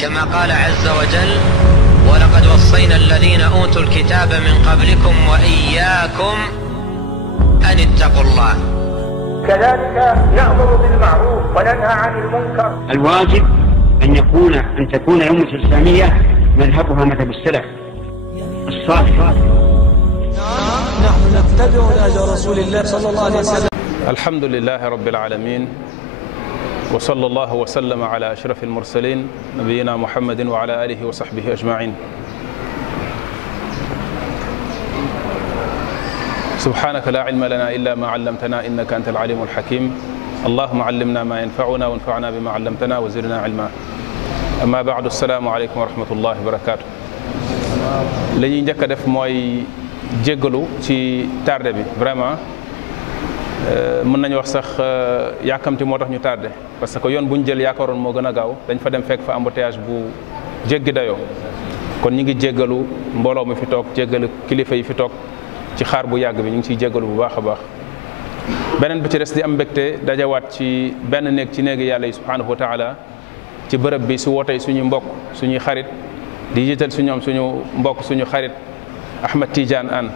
كما قال عز وجل: ولقد وصينا الذين أوتوا الكتاب من قبلكم وإياكم أن اتقوا الله. كذلك نأمر بالمعروف وننهى عن المنكر. الواجب أن تكون الأمة الإسلامية مذهبها مذهب السلف الصالح. نحن نتبع نهج رسول الله صلى الله عليه وسلم. الحمد لله رب العالمين، وصلى الله وسلم على أشرف المرسلين نبينا محمد وعلى آله وصحبه أجمعين. سبحانك لا علم لنا إلا ما علمتنا إنك أنت العليم الحكيم. اللهم علمنا ما ينفعنا وانفعنا بما علمتنا وزدنا علما. أما بعد، السلام عليكم ورحمة الله وبركاته. li ñuy njëkk a def mooy jéggalu ci tardé bi. Vraiment mën nañu wax sax yàkkamti moo tax ñu tardé, parce que yoon bu ñu jël yaakaaroon moo gën a gaaw, dañ fa dem fekk fa embouteillage bu jéggi dayoo. kon ñu ngi jéggalu mbooloo mi fi toog, jéggalu kilifa yi fi toog ci xaar bu yàgg bi, ñu ngi ciy jéggalu bu baax a baax. beneen bi ci des di am mbégte dajawaat ci benn néeg ci néegi yàlla yi subhanahu wa taala, ci bërëb bi su wootee suñu mbokk, suñuy xarit, di jiital su ñoom suñu mbokk, suñu xarit Ahmed Tidiane Anne,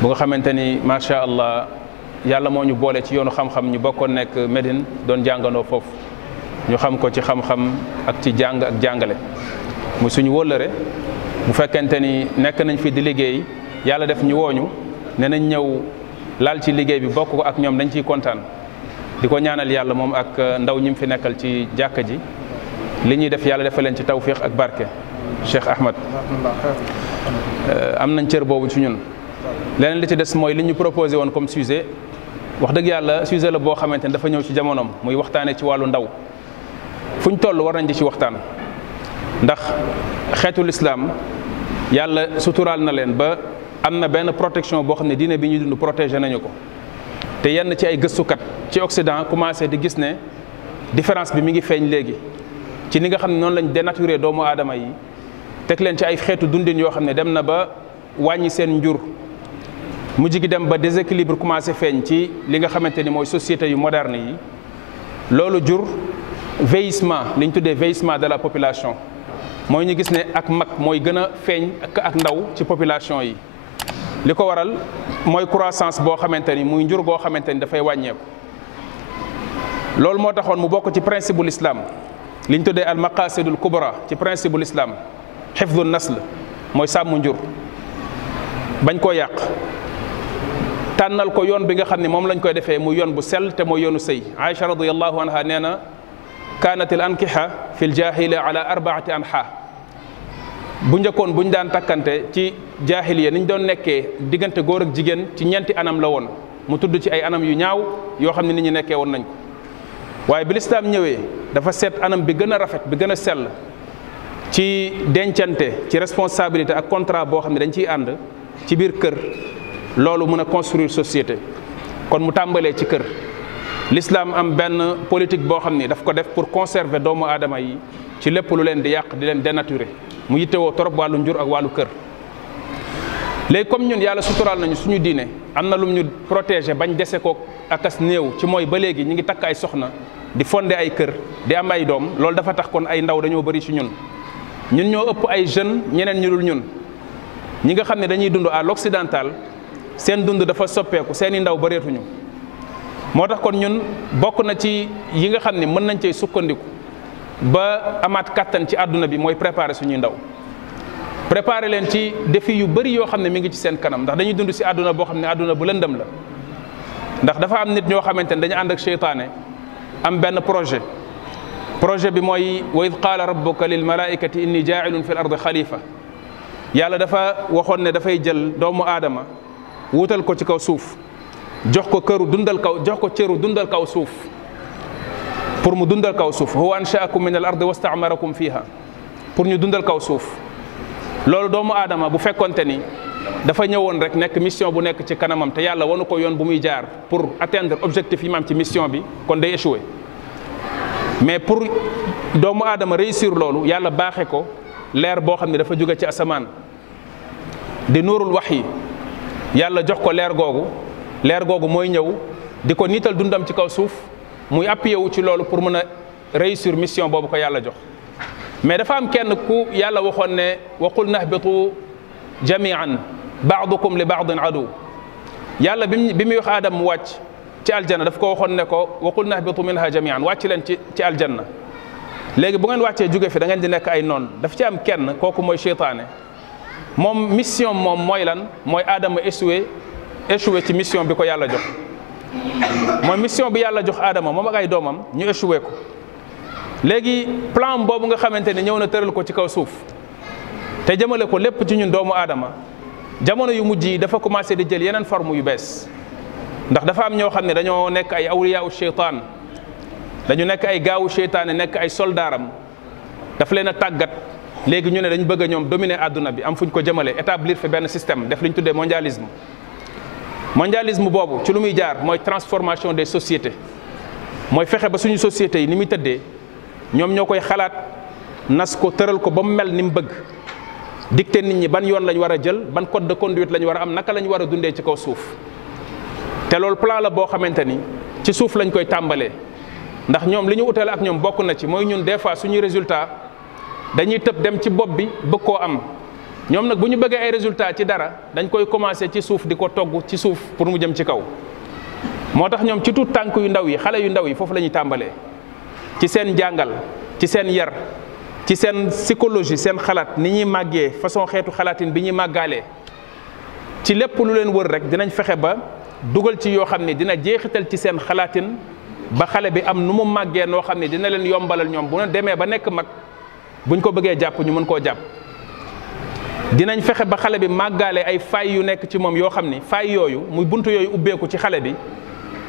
bu nga xamante ni macha allah yàlla moo ñu boole ci yoonu xam-xam. ñu bokkoon nekk Médine doon jàngandoo foofu, ñu xam ko ci xam-xam ak ci jàng ak jàngale, muy suñu wóllëre. bu fekkente ni nekk nañ fi di liggéey, yàlla def ñu wooñu ne nañ ñëw laal ci liggéey bi, bokk ko ak ñoom, dañ ciy kontaan. di ko ñaanal yàlla moom ak ndaw ñi mu fi nekkal ci jàkka ji, li ñuy def yàlla defal leen ci tawfiq ak barke. Cheikh Ahmed, am nañ cër boobu ci ñun. leneen li ci des mooy li ñu proposé woon comme sujet, wax dëgg yàlla sujet la boo xamante ni dafa ñëw ci jamonoom, muy waxtaanee ci wàllu ndaw. fu ñu toll war nañ di ci waxtaan, ndax xeetul islam yàlla suturaal na leen ba am na benn protection boo xam ne diine bi ñuy dund protégé nañu ko. te yenn ci ay gëstukat ci Occident commencé di gis ne différence bi mi ngi feeñ léegi ci ni nga xam ne noonu lañ dénaturé doomu aadama yi, teg leen ci ay xeetu dundin yoo xam ne dem na ba wàññi seen njur. mujj gi dem ba déséquilibre commencé feeñ ci li nga xamante ni mooy société yu moderne yi. loolu jur vieillissement, li ñu tuddee vieillissement de la population, mooy ñu gis ne ak mag mooy gën a feeñ ak ndaw ci population yi. li ko waral mooy croissance boo xamante ni muy njur goo xamante ni dafay wàññeeku. loolu moo taxoon mu bokk ci principe bu l'islam, li ñu tuddee al maqasidul kubra ci principe bu l'islam, xifdul nasl, mooy sàmm njur, bañ koo yàq, tànnal ko yoon bi nga xam ne moom lañ koy defee muy yoon bu sell te mooy yoonu sëy. Aïcha radiyallahu anha nee na kaanat al ankiha fi l jahiliya ala arbaati anha. bu njëkkoon buñ daan takkante ci jaahiliya niñ doon nekkee diggante góor ak jigéen ci ñeenti anam la woon. mu tudd ci ay anam yu ñaaw yoo xam ne nit ñi nekkee woon nañ ko. waaye bi lislaam ñëwee dafa seet anam bi gën a rafet, bi gën a sell ci dencante, ci responsabilité ak contrat boo xam ne dañ ciy ànd ci biir kër. loolu mën a construire société. kon mu tàmbalee ci kër. l'islam am benn politique boo xam ni daf ko def pour conserver doomu aadama yi ci lépp lu leen di yàq, di leen dénaturer. mu yittewoo torop wàllu njur ak wàllu kër. léegi comme ñun yàlla suturaal nañu suñu diine, am na lum ñu protéger bañ dese ko akas néew ci mooy ba léegi ñu ngi takk ay soxna, di fonder ay kër, di am ay doom. loolu dafa tax kon ay ndaw dañoo bëri ci ñun. ñun ñoo ëpp ay jeunes ñeneen ñu dul ñun. ñi nga xam ne dañuy dund à l'occidental, seen dund dafa soppeeku, seeni ndaw bëreetuñu. moo tax kon ñun bokk na ci yi nga xam ne mën nañ cey sukkandiku ba amaat kattan ci àdduna bi, mooy préparer suñuy ndaw. préparer leen ci défi yu bëri yoo xam ne mi ngi ci seen kanam, ndax dañuy dund si àdduna boo xam ne àdduna bu lëndëm la. ndax dafa am nit ñoo xamante ne dañu ànd ak seytaane, am benn projet bi mooy wa id qaala rabbuka lil malaikati inni jaa'ilun fi l ardi xalifa. yàlla dafa waxoon ne dafay jël doomu aadama wuutal ko ci kaw suuf, jox ko cëru dundal kaw suuf, pour mu dundal kaw suuf. huwa anshaakum min al ardi wastaamarakum fiha, pour ñu dundal kaw suuf. loolu doomu aadama bu fekkonte ni dafa ñëwoon rek nekk mission bu nekk ci kanamam te yàlla wanu ko yoon bu muy jaar pour atteindre objectif yi mu am ci mission bi, kon day échoué. mais pour doomu aadama réussir loolu, yàlla baaxe ko leer boo xam ne dafa jóge ci asamaan di nuurul wahyi. yàlla jox ko leer googu mooy ñëw di ko niital dundam ci kaw suuf, muy appuyé wu ci loolu pour mën a réussir mission boobu ko yàlla jox. mais dafa am kenn ku yàlla waxoon ne wa qul nahbitu jamian baadukum li baadin adu yàlla bi muy wax aadama mu wàcc ci aljanna daf ko waxoon ne ko wa qul nahbitu minha jamian wàcc leen ci aljanna léegi bu ngeen wàccee jóge fi da ngeen di nekk ay noon daf ci am kenn kooku mooy seytaane moom mission moom mooy lan mooy aadama échoué ci mission bi ko yàlla jox mooy mission bi yàlla jox aadama moom ak ay doomam ñu échoué ko léegi plan boobu nga xamante ne ñëw na tëral ko ci kaw suuf te jëmale ko lépp ci ñun doomu aadama jamono yu mujj yi dafa commencé di jël yeneen forme yu bees ndax dafa am ñoo xam ne dañoo nekk ay awliyaa u seytaan dañu nekk ay gaawu seytaane nekk ay soldaaram daf leen a tàggat léegi ñu ne dañ bëgg a ñoom dominer àdduna bi am fu ñu ko jëmale établir fi benn système def li ñu tuddee mondialisme boobu ci lu muy jaar mooy transformation des sociétés mooy fexe ba suñu sociétés yi ni muy tëddee ñoom ñoo koy xalaat nas ko tëral ko ba mu mel ni mu bëgg dicté nit ñi ban yoon lañ war a jël ban code de conduite lañ war a am naka lañ war a dundee ci kaw suuf te loolu plan la boo xamante ni ci suuf lañ koy tàmbalee ndax ñoom li ñu utale ak ñoom bokk na ci mooy ñun des fois suñuy résultat dañuy tëb dem ci bopp bi bëgg koo am ñoom nag bu ñu bëggee ay résultat ci dara dañ koy commencé ci suuf di ko togg ci suuf pour mu jëm ci kaw moo tax ñoom ci tuut tànk yu ndaw yi xale yu ndaw yi foofu la ñuy tàmbalee ci seen jàngal ci seen yar ci seen psychologie seen xalaat ni ñuy màggee façon xeetu xalaatin bi ñuy màggaalee ci lépp lu leen wër rek dinañ fexe ba dugal ci yoo xam ne dina jeexital ci seen xalaatin ba xale bi am nu mu màggee noo xam ne dina leen yombalal ñoom bu ñu demee ba nekk mag buñ ko bëggee jàpp ñu mën koo jàpp dinañ fexe ba xale bi màggaale ay faay yu nekk ci moom yoo xam ni faay yooyu muy buntu yooyu ubbeeku ci xale bi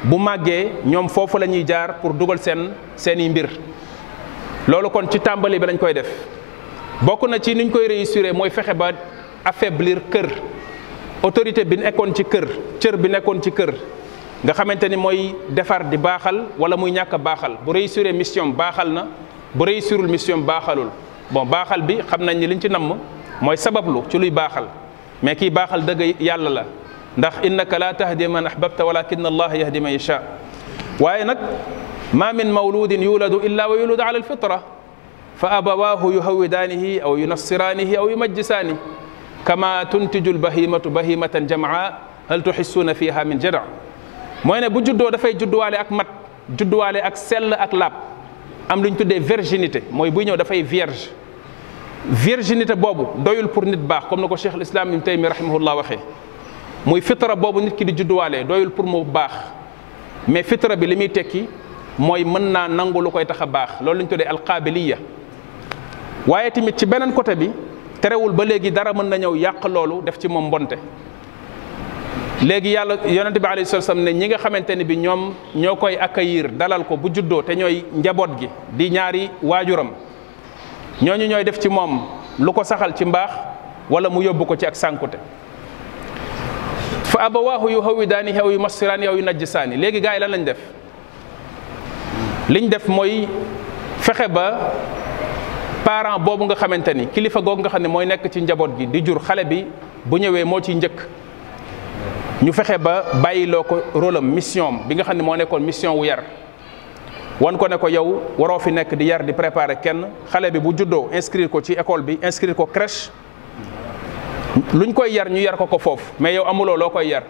bu màggee ñoom foofu la ñuy jaar pour dugal seeni mbir loolu kon ci tàmbali bi lañ koy def bokk na ci niñ koy réussir mooy fexe ba affaiblir kër autorité bi nekkoon ci kër cër bi nekkoon ci kër nga xamante ni mooy defar di baaxal wala muy ñàkk a baaxal bu réussir mission baaxal na bu réussirul mission baaxalul bon baaxal bi xam nañ ni liñ ci namm mooy sabablu ci luy baaxal mais kii baaxal dëgg yàlla la ndax innaka la tahdi man ahbabta walakin allah yahdi man yasha waaye nag ma min mawludin yuladu illa wa yuladu ala alfitra fa abawaahu yuhawidaanihi aw yunassiraanihi aw yumajjisaani kama tuntiju albahimatu bahimatan jamaa hal tuxissuuna fiha min jada mooy ne bu juddoo dafay judduwaale ak mat judduwaale ak sell ak laab am lu ñu tuddee virginité mooy buy ñëw dafay virginité boobu doyul pour nit baax comme na ko cheikh al islam ibn taymi rahimahullah waxee muy fitra boobu nit ki di judduwaale doyul pour mu baax mais fitra bi li muy tekki mooy mën naa nangu lu koy tax a baax loolu la ñu tuddee alqaabiliya waaye tamit ci beneen côté bi terewul ba léegi dara mën na ñëw yàq loolu def ci moom mbonte léegi yàlla yonente bi alayhi salatu wasallam ne ñi nga xamante ni bi ñoom ñoo koy accueillir dalal ko bu juddoo te ñooy njaboot gi di ñaari waajuram ñooñu ñooy def ci moom lu ko saxal ci mbaax wala mu yóbbu ko ci ak sànkute fa abawaahu yuhawidaanihi aw yumassiraanihi aw yunajjisaani léegi gars yi lan lañ def liñ def mooy fexe ba parent boobu nga xamante ni kilifa googu nga xam ne mooy nekk ci njaboot gi di jur xale bi bu ñëwee moo ciy njëkk ñu fexe ba bàyyiloo ko rôle am mission bi nga xam ne moo nekkoon mission wu yar wan ko ne ko yow waroo fi nekk di yar di préparer kenn xale bi bu juddoo inscrire ko ci école bi inscrire ko crèche luñ koy yar ñu yar ko foofu mais yow amuloo loo koy yar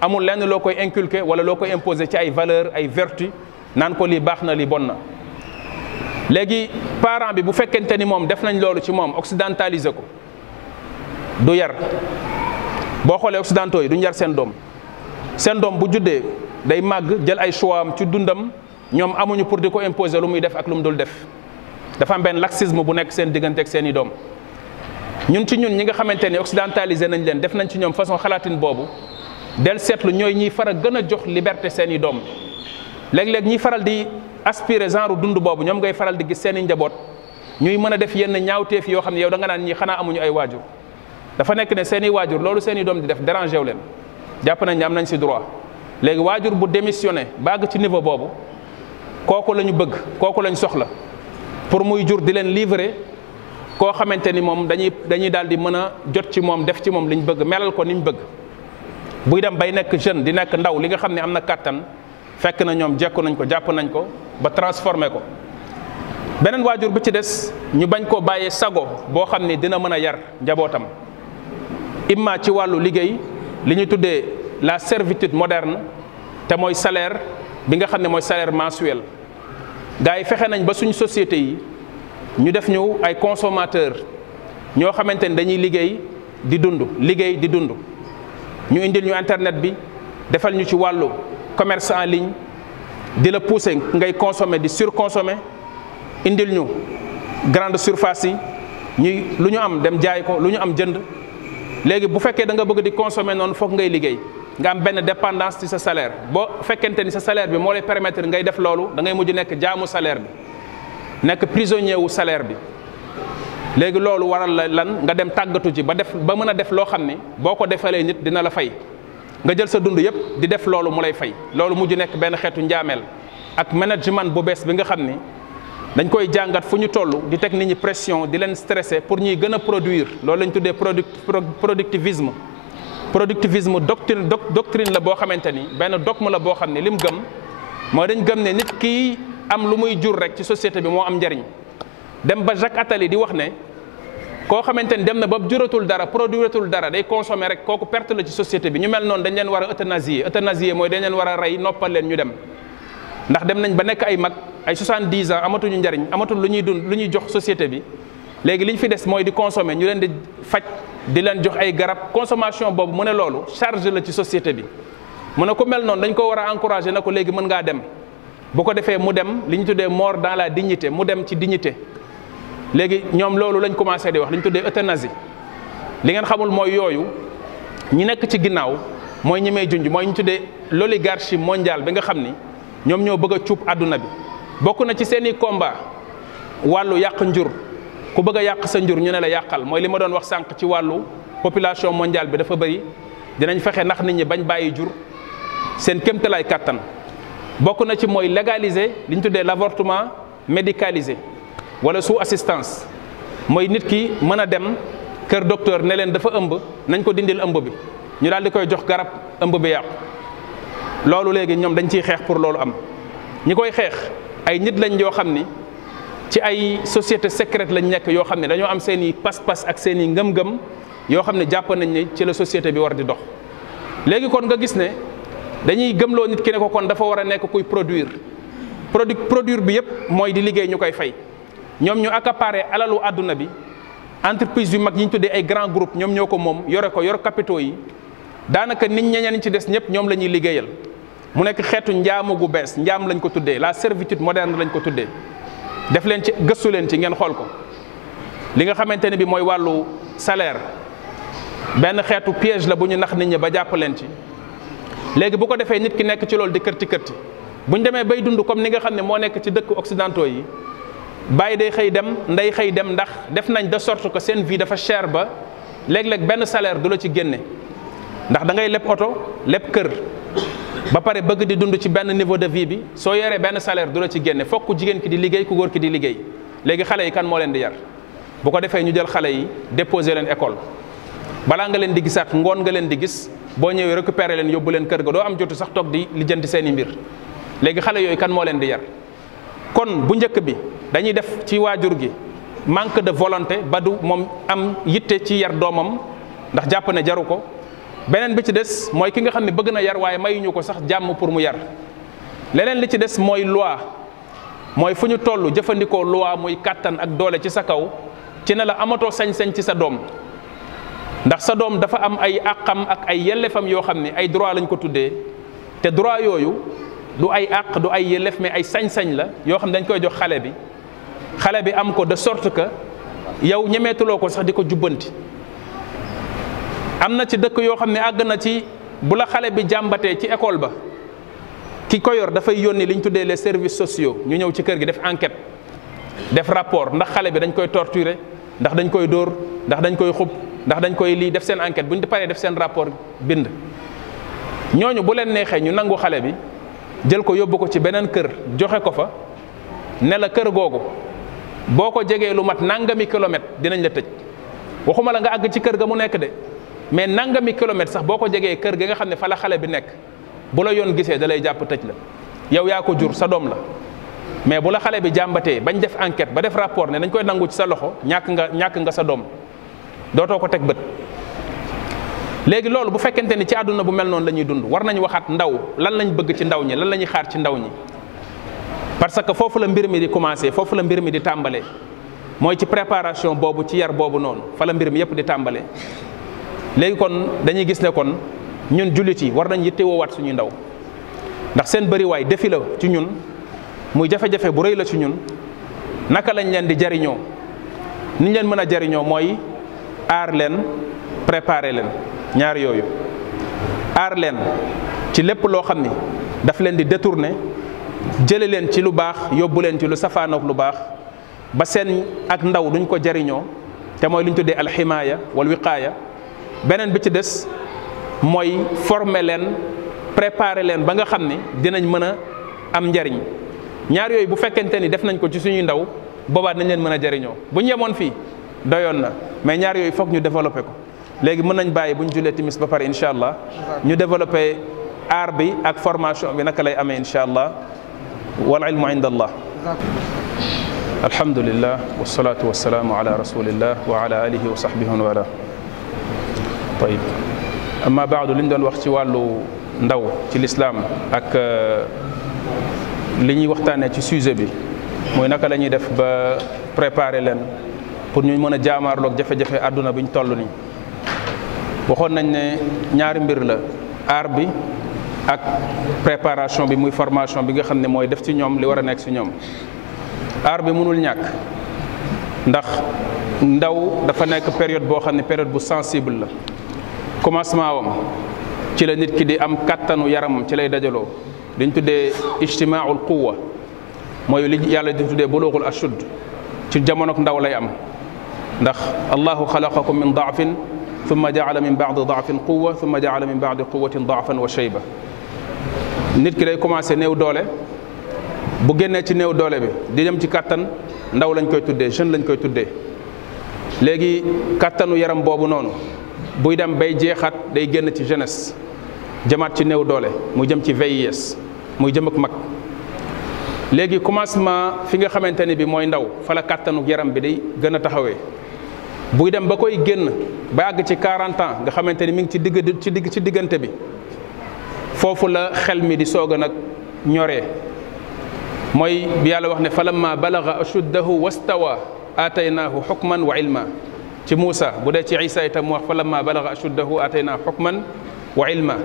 amul lenn loo koy inculquer wala loo koy imposer ci ay valeur ay vertu naan ko lii baax na lii bon na léegi parent bi bu fekkente ni moom def nañ loolu ci moom occidentaliser ko du yar boo xoolee occidentaux yi duñ yar seen doom bu juddee day màgg jël ay choix am ci dundam ñoom amuñu pour di ko imposer lu muy def ak lu mu dul def dafa am benn laxisme bu nekk seen diggante ak seen i doom ñun ñi nga xamante ni occidentalisé nañ leen def nañ ci ñoom façon xalaatin boobu del seetlu ñooy ñiy faral gën a jox liberté seen i doom léeg-léeg ñiy faral di aspirer genre dund boobu ñoom ngay faral di gis seen i njaboot ñuy mën a def yenn ñaawteef yoo xam ne yow da nga naan ñi xanaa amuñu ay waajur dafa nekk ne seen i waajur loolu seen i doom di def dérangé wu leen jàpp nañ ne am nañ si droit léegi waajur bu démissionné bàgg ci niveau boobu kooku la ñu bëgg kooku la ñu soxla pour muy jur di leen livrer koo xamante ni moom dañuy daal di mën a jot ci moom def ci moom li ñu bëgg melal ko ni ñu bëgg buy dem bay nekk jeune di nekk ndaw li nga xam ne am na kàttan fekk na ñoom jekku nañ ko jàpp nañ ko ba transformé ko beneen waajur bi ci des ñu bañ koo bàyyee sago boo xam ne dina mën a yar njabootam imma ci wàllu liggéey li ñu tuddee la servitude moderne te mooy salaire bi nga xam ne mooy salaire mensuel gars yi fexe nañ ba suñu société yi ñu def ñu ay consommateurs ñoo xamante ni dañuy liggéey di dund ñu indil ñu internet bi defal ñu ci wàllu commerce en ligne di la pousser ngay consommer di surconsommer indil ñu grande surface yi ñuy lu ñu am dem jaay ko lu ñu am jënd léegi bu fekkee da nga bëgg di consommer noonu foog ngay liggéey nga am benn dépendance ci sa salaire boo fekkente ni sa salaire bi moo lay permettre ngay def loolu da ngay mujj nekk jaamu salaire bi nekk prisonnier wu salaire bi léegi loolu waral la lan nga dem tàggatu ji ba mën a def loo xam ne boo ko defalee nit dina la fay nga jël sa dund yépp di def loolu mu lay fay loolu mujj nekk benn xeetu njaameel ak management bu bees bi nga xam ni dañ koy jàngat fu ñu toll di teg nit ñi pression di leen stressé pour ñuy gën a produire loolu lañ tuddee productivisme doctrine la boo xamante ni benn dogme la boo xam ne li mu gëm mooy dañ gëm ne nit kii am lu muy jur rek ci société bi moo am njariñ dem ba Jacques Attali di wax ne koo xamante ni dem na ba juratul dara produiretul dara day consommer rek kooku perte la ci société bi ñu mel noonu dañ leen war a euthanasier mooy dañ leen war a rey noppal leen ñu dem ndax dem nañ ba nekk ay mag ay 70 ans amatuñu njariñ amatul lu ñuy dund lu ñuy jox société bi léegi li ñu fi des mooy di consommer ñu leen di faj di leen jox ay garab consommation boobu mu ne loolu charge la ci société bi mu ne ku mel noonu dañ ko war a encourager na ko léegi mën ngaa dem bu ko defee mu dem li ñu tuddee mort dans la dignité mu dem ci dignité léegi ñoom loolu lañ commencé di wax li ñu tuddee euthanasie li ngeen xamul mooy yooyu ñi nekk ci ginnaaw mooy ñi may junj mooy ñu tuddee l'oligarchie mondiale bi nga xam ni ñoom ñoo bëgg a cuub àdduna bi bokk na ci seeni combat wàllu yàq njur ku bëgg a yàq sa njur ñu ne la yàqal mooy li ma doon wax sànq ci wàllu population mondiale bi dafa bëri dinañ fexe nax nit ñi bañ bàyyi jur seen kéemtalaay kàttan bokk na ci mooy légaliser li ñu tuddee l'avortement médicalisé wala sous assistance mooy nit ki mën a dem kër docteur ne leen dafa ëmb nañ ko dindil ëmb bi ñu daal di koy jox garab ëmb bi yàqu loolu léegi ñoom dañ ciy xeex pour loolu am ñi koy xeex ay nit lañ yoo xam ni ci ay société secrète lañ nekk yoo xam ne dañoo am seen i pas-pas ak seen i ngëm-ngëm yoo xam ne jàpp nañ ne ci la société bi war di dox léegi kon nga gis ne dañuy gëmloo nit ki ne ko kon dafa war a nekk kuy produire bi yépp mooy di liggéey ñu koy fay ñoom ñu accaparé alalu àdduna bi entreprise yu mag yi ñu tuddee ay grand groupe ñoom ñoo ko moom yore ko yor capitaux yi daanaka nit ñeneen ci des ñëpp ñoom la ñuy liggéeyal mu nekk xeetu njaamu gu bees njaam lañ ko tuddee la servitude moderne lañ ko tuddee def leen ci gëstu leen ci ngeen xool ko li nga xamante ne bi mooy wàllu salaire benn xeetu piège la bu ñu nax nit ñi ba jàpp leen ci léegi bu ko defee nit ki nekk ci loolu di kërti bu ñu demee bay dund comme ni nga xam ne moo nekk ci dëkk occidentaux yi bàyyi day xëy dem ndey xëy dem ndax def nañ de sorte que seen vie dafa cher ba léeg-léeg benn salaire du la ci génne ndax da ngay leb oto leb kër ba pare bëgg di dund ci benn niveau de vie bi soo yoree benn salaire du la ci génne fokk ku jigéen ki di liggéey ku góor ki di liggéey léegi xale yi kan moo leen di yar bu ko defee ñu jël xale yi déposer leen école balaa nga leen di gisaat ngoon nga leen di gis boo ñëwee récupérer leen yóbbu leen kër ga doo am jotu sax toog di lijjanti seen i mbir léegi xale yooyu kan moo leen di yar kon bu njëkk bi dañuy def ci waajur gi manque de volonté ba du moom am yitte ci yar doomam ndax jàpp ne jaru ko beneen bi ci des mooy ki nga xam ne bëgg na yar waaye mayuñu ko sax jàmm pour mu yar leneen li ci des mooy loi mooy fu ñu toll jëfandikoo loi muy kàttan ak doole ci sa kaw ci ne la amatoo sañ-sañ ci sa doom ndax sa doom dafa am ay àqam ak ay yellefam yoo xam ne ay droit lañ ko tuddee te droit yooyu du ay àq du ay yellef mais ay sañ-sañ la yoo xam ne dañ koy jox xale bi am ko de sorte que yow ñemeetuloo ko sax di ko jubbanti am na ci dëkk yoo xam ne àgg na ci bu la xale bi jàmbatee ci école ba ki ko yor dafay yónni li ñu tuddee les services sociaux ñu ñëw ci kër gi def enquête def rapport ndax xale bi dañ koy torturer ndax dañ koy dóor ndax dañ koy xub ndax dañ koy lii def seen enquête bu ñu paree def seen rapport bind ñooñu bu leen neexee ñu nangu xale bi jël ko yóbbu ko ci beneen kër joxe ko fa ne la kër googu boo ko jegee lu mat nangami kilomètre dinañ la tëj waxuma la nga àgg ci kër ga mu nekk de mais nangami kilomètre sax boo ko jegee kër gi nga xam ne fa la xale bi nekk bu la yoon gisee da lay jàpp tëj la yow yaa ko jur sa doom la mais bu la xale bi jàmbatee bañ def enquête ba def rapport ne dañ koy nangu ci sa loxo ñàkk nga sa doom dootoo ko teg bët. léegi loolu bu fekkente ni ci àdduna bu mel noonu la ñuy dund war nañu waxaat ndaw lan lañ bëgg ci ndaw ñi lan la ñuy xaar ci ndaw ñi, parce que foofu la mbir mi di commencer, foofu la mbir mi di tàmbalee, mooy ci préparation boobu, ci yar boobu noonu fa la mbir mi yépp di tàmbalee. léegi kon dañuy gis ne kon ñun jullit yi war nañ yittewoowaat suñuy ndaw, ndax seen bëriwaay defi la ci ñun, muy jafe-jafe bu rëy la ci ñun. naka lañ leen di jariñoo? niñ leen mën a jariñoo mooy aar leen, préparer leen, ñaar yooyu. aar leen ci lépp loo xam ni daf leen di détourner, jële leen ci lu baax yóbbu leen ci lu safaanook lu baax, ba seen ak ndaw duñ ko jariñoo, te mooy lu ñu tuddee alximaaya wal wiqaaya. beneen bi ci des mooy former leen, préparer leen ba nga xam ni dinañ mën a am njariñ. ñaar yooyu bu fekkente ni def nañ ko ci suñuy ndaw, boobaa nañ leen mën a jariñoo. bu ñu yemoon fii doyoon na, mais ñaar yooyu foog ñu développé ko. léegi mën nañ bàyyi bu ñu jullee timis ba pare incha allah ñu développé aar bi ak formation bi naka lay amee incha allah. wal ilmu inda allah. alhamdulillah wasalaatu wasalaamu ala rasulillah wa ala alihi wa sahbihi wa wala. tayib, amma baadu li ñu doon wax ci wàllu ndaw ci lislaam ak li ñuy waxtaanee ci sujet bi mooy naka la ñuy def ba préparer leen pour ñu mën a jaamaarloog jafe-jafe àdduna bi ñu toll nii. waxoon nañ ne ñaari mbir la, aar bi ak préparation bi muy formation bi nga xam ne mooy def ci ñoom li war a nekk ci ñoom. aar bi mënul ñàkk, ndax ndaw dafa nekk période boo xam ne période bu sensible la. commencement wam ci la nit ki di am kattanu yaramam, ci lay dajaloo, dañ tuddee ijtimaaul quwwa, mooy li yàlla di tuddee bulughul ashud. ci jamonook ndaw lay am, ndax allahu xalaqakum min daafin thumma jaala min baadi daafin quwwa thumma jaala min baadi quwwatin daafan wa shayba. nit ki day commencé néew doole, bu génnee ci néew doole bi di dem ci kattan, ndaw lañ koy tuddee, jeune lañ koy tuddee. léegi kattanu yaram boobu noonu buy dem bay jeexaat day génn ci jeunesse, jëmaat ci néew doole, muy jëm ci vieillesse, muy jëm ak mag. léegi commencement fi nga xamante ni bi mooy ndaw, fa la kattanu yaram bi day gën a taxawee. buy dem ba koy génn ba àgg ci 40 ans nga xamante ni mi ngi ci diggante bi, foofu la xel mi di soog a nag ñoree. mooy bi yàlla wax ne falamma balaga ashuddahu wastawa ataynaahu xukman wa ilma ci Muusa. bu dee ci Isa itam mu wax falamma balaga ashuddahu ataynaahu xukman wa ilma.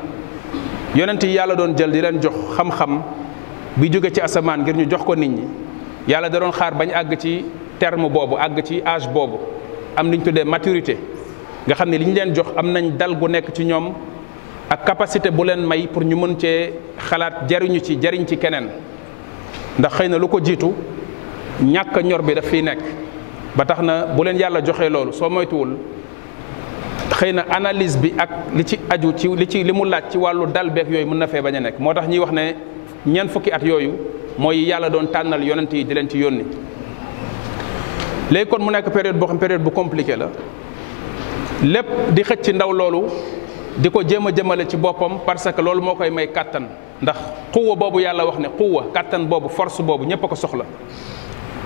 yonent yi yàlla doon jël di leen jox xam-xam bi jóge ci asamaan ngir ñu jox ko nit ñi, yàlla da doon xaar bañ àgg ci terme boobu, àgg ci âge boobu, am li ñu tuddee maturité, nga xam ne li ñu leen jox am nañ dal gu nekk ci ñoom ak capacité bu leen may pour ñu mën cee xalaat jariñ ci keneen. ndax xëy na lu ko jiitu ñàkk ñor bi daf fiy nekk, ba tax na bu leen yàlla joxee loolu soo moytuwul xëy na analyse bi ak li ci aju ci li mu laaj ci wàllu dal beeg yooyu mën na fee bañ a nekk. moo tax ñuy wax ne ñeent fukki at yooyu mooy yàlla doon tànnal yonent yi di leen ci yónni. léegi kon mu nekk période boo xam période bu compliqué la, lépp di xëcc ci ndaw loolu di ko jéem a jëmale ci boppam, parce que loolu moo koy may kàttan. ndax quwwa boobu yàlla wax ne quwwa, kàttan boobu, force boobu ñëpp a ko soxla.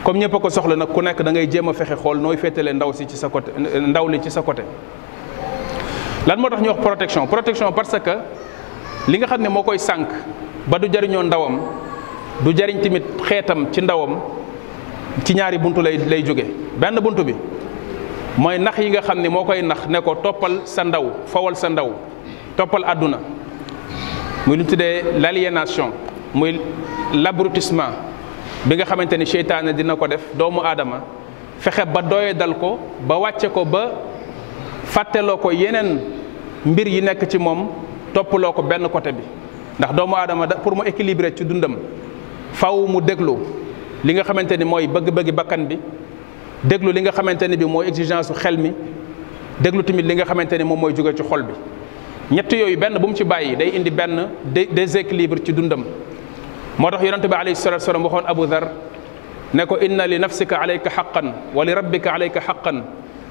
comme ñëpp a ko soxla nag ku nekk da ngay jéem a fexe xool nooy féetalee ndaw si ci sa côté, ndaw li ci sa côté. lan moo tax ñu wax protection parce que li nga xam ne moo koy sànq ba du jariñoo ndawam, du jariñ tamit xeetam ci ndawam, ci ñaari buntu lay jóge. benn buntu bi mooy nax yi nga xam ne moo koy nax ne ko toppal sa ndaw, fawal sa ndaw, toppal àdduna, muy lu ñu tuddee l'aliénation, muy l'abrutissement bi nga xamante ni seytaane dina ko def doomu aadama, fexe ba doye dal ko, ba wàcce ko, ba fàtteloo ko yeneen mbir yi nekk ci moom, toppaloo ko benn côté bi. ndax doomu aadama pour mu équilibrer ci dundam faw mu déglu li nga xamante ni mooy bëgg-bëggi bakkan bi, déglu li nga xamante ni bi mooy exigence su xel mi, déglu tamit li nga xamante ni moom mooy jóge ci xol bi. ñett yooyu benn bu mu ci bàyyi day indi benn déséquilibre ci dundam. moo tax yonente bi alayhi salatu wasalam waxoon Abu Dhar ne ko inna li nafsika alayka xaqan wa li rabbika alayka xaqan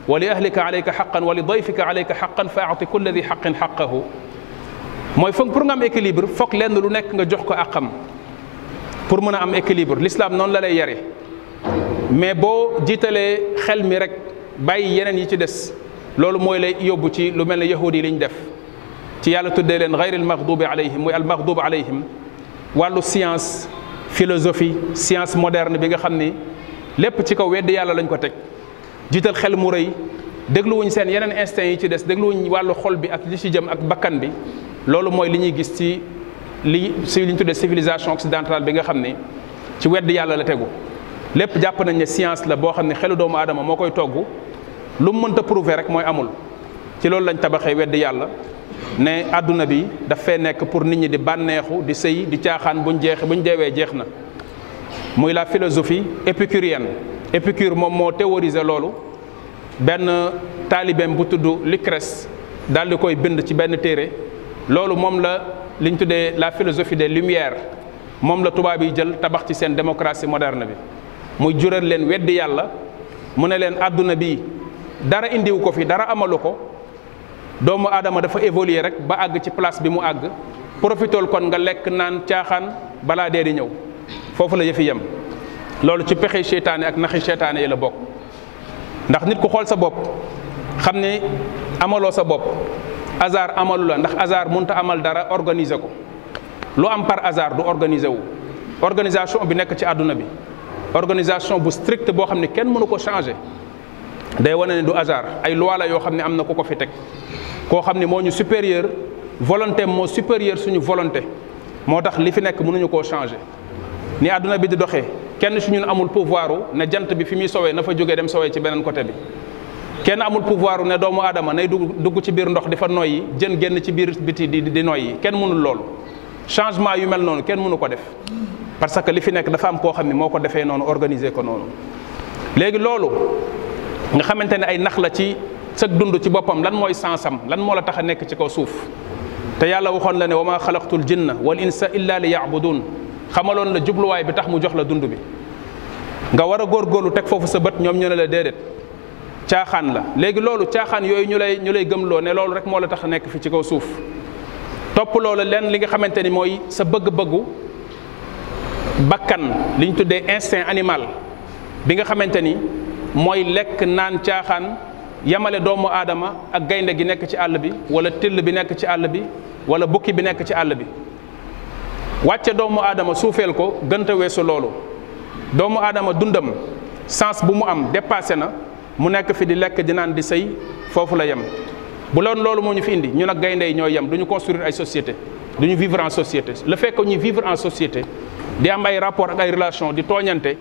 wa li ahlika alayka xaqan wa li dayfika alayka xaqan fa aati kulla di xaqin xaqahu. mooy foog pour nga am équilibre foog lenn lu nekk nga jox ko àqam. pour mën a am équilibre. L'islam noonu la lay yare, mais boo jiitalee xel mi rek bàyyi yeneen yi ci des loolu mooy lay yóbbu ci lu mel ne yahudi yi li ñu def ci yàlla tuddee leen gayril maghdubi alayhim, muy al maghdub alayhim. wàllu science philosophie science moderne bi nga xam ni lépp ci kaw weddi yàlla lañ ko teg, jiital xel mu rëy, dégluwuñ seen yeneen instinct yi ci des, dégluwuñ wàllu xol bi ak li ci jëm ak bakkan bi. loolu mooy li ñuy gis ci li ñu tuddee civilisation occidentale bi nga xam ni ci weddi yàlla la tegu. lépp jàpp nañ ne science la boo xam ne xelu doomu aadama moo koy togg, lu mu mënta prouver rek mooy amul. ci loolu lañ tabaxee weddi yàlla, ne àdduna bi daf fee nekk pour nit ñi di bànneexu di sëy di caaxaan buñ deewee jeex na. muy la philosophie épicurienne. Épicure moom moo théorisé loolu. benn taalibeem bu tudd Lucrèce daal di koy bind ci benn téere. loolu moom la li ñu tuddee la philosophie des Lumières, moom la tubaab yi jël tabax ci seen démocratie moderne bi. muy jural leen weddi yàlla, mu ne leen àdduna bi dara indiwu ko fi, dara amalu ko. doomu aadama dafa évoluer rek ba àgg ci place bi mu àgg, profitool kon nga lekk naan caaxaan balaa dee di ñëw. foofu la yëfi yem. loolu ci pexe seytaane ak naxi seytaane yi la bokk. ndax nit ku xool sa bopp xam ne amaloo sa bopp, hasard amalu la, ndax hasard mënta amal dara organiser ko. lu am par hasard du organiser wu. organisation bi nekk ci àdduna bi, organisation bu strict boo xam ne kenn mënu ko changer, day wane ne du hasard. ay loi la yoo xam ne am na ku ko fi teg, koo xam ne moo ñu supérieur, volonté moo supérieur suñu volonté. moo tax li fi nekk mënuñu koo changer. ni àdduna bi di doxee kenn su ñun amul pouvoir ne jant bi fi muy sowee na fa jógee dem sowee ci beneen côté bi. kenn amul pouvoir ne doomu aadama nay dugg ci biir ndox di fa noyyi, jën génn ci biir biti di noyyi. kenn mënul loolu. changement yu mel noonu kenn mënu ko def, parce que li fi nekk dafa am koo xam ne moo ko defee noonu, organiser ko noonu. léegi loolu nga xamante ne ay nax la ci sa dund ci boppam, lan mooy sansam, lan moo la tax a nekk ci kaw suuf. te yàlla waxoon la ne wa ma xalaqtul jinna wal insa illa li ya'budun, xamaloon la jubluwaay bi tax mu jox la dund bi. nga war a góorgóorlu teg foofu sa bët, ñoom ñu ne la déedéet caaxaan la. léegi loolu caaxaan yooyu ñu lay gëmloo ne loolu rek moo la tax a nekk fi ci kaw suuf. topp loolu leen li nga xamante ni mooy sa bëgg-bëggu bakkan, li ñu tuddee instinct animal bi nga xamante ni mooy lekk naan caaxaan, yamale doomu aadama ak gaynde gi nekk ci àll bi, wala till bi nekk ci àll bi, wala bukki bi nekk ci àll bi. wàcce doomu aadama suufeel ko gënta weesu loolu. doomu aadama dundam sens bu mu am dépassé na, mu nekk fi di lekk di naan di sëy, foofu la yem. bu loolu moo ñu fi indi, ñun ak gaynde yi ñooy yem. du ñu construire ay société, du ñu vivre en société. le fait que ñu vivre en société, di am ay rapport ak ay relation, di tooñante,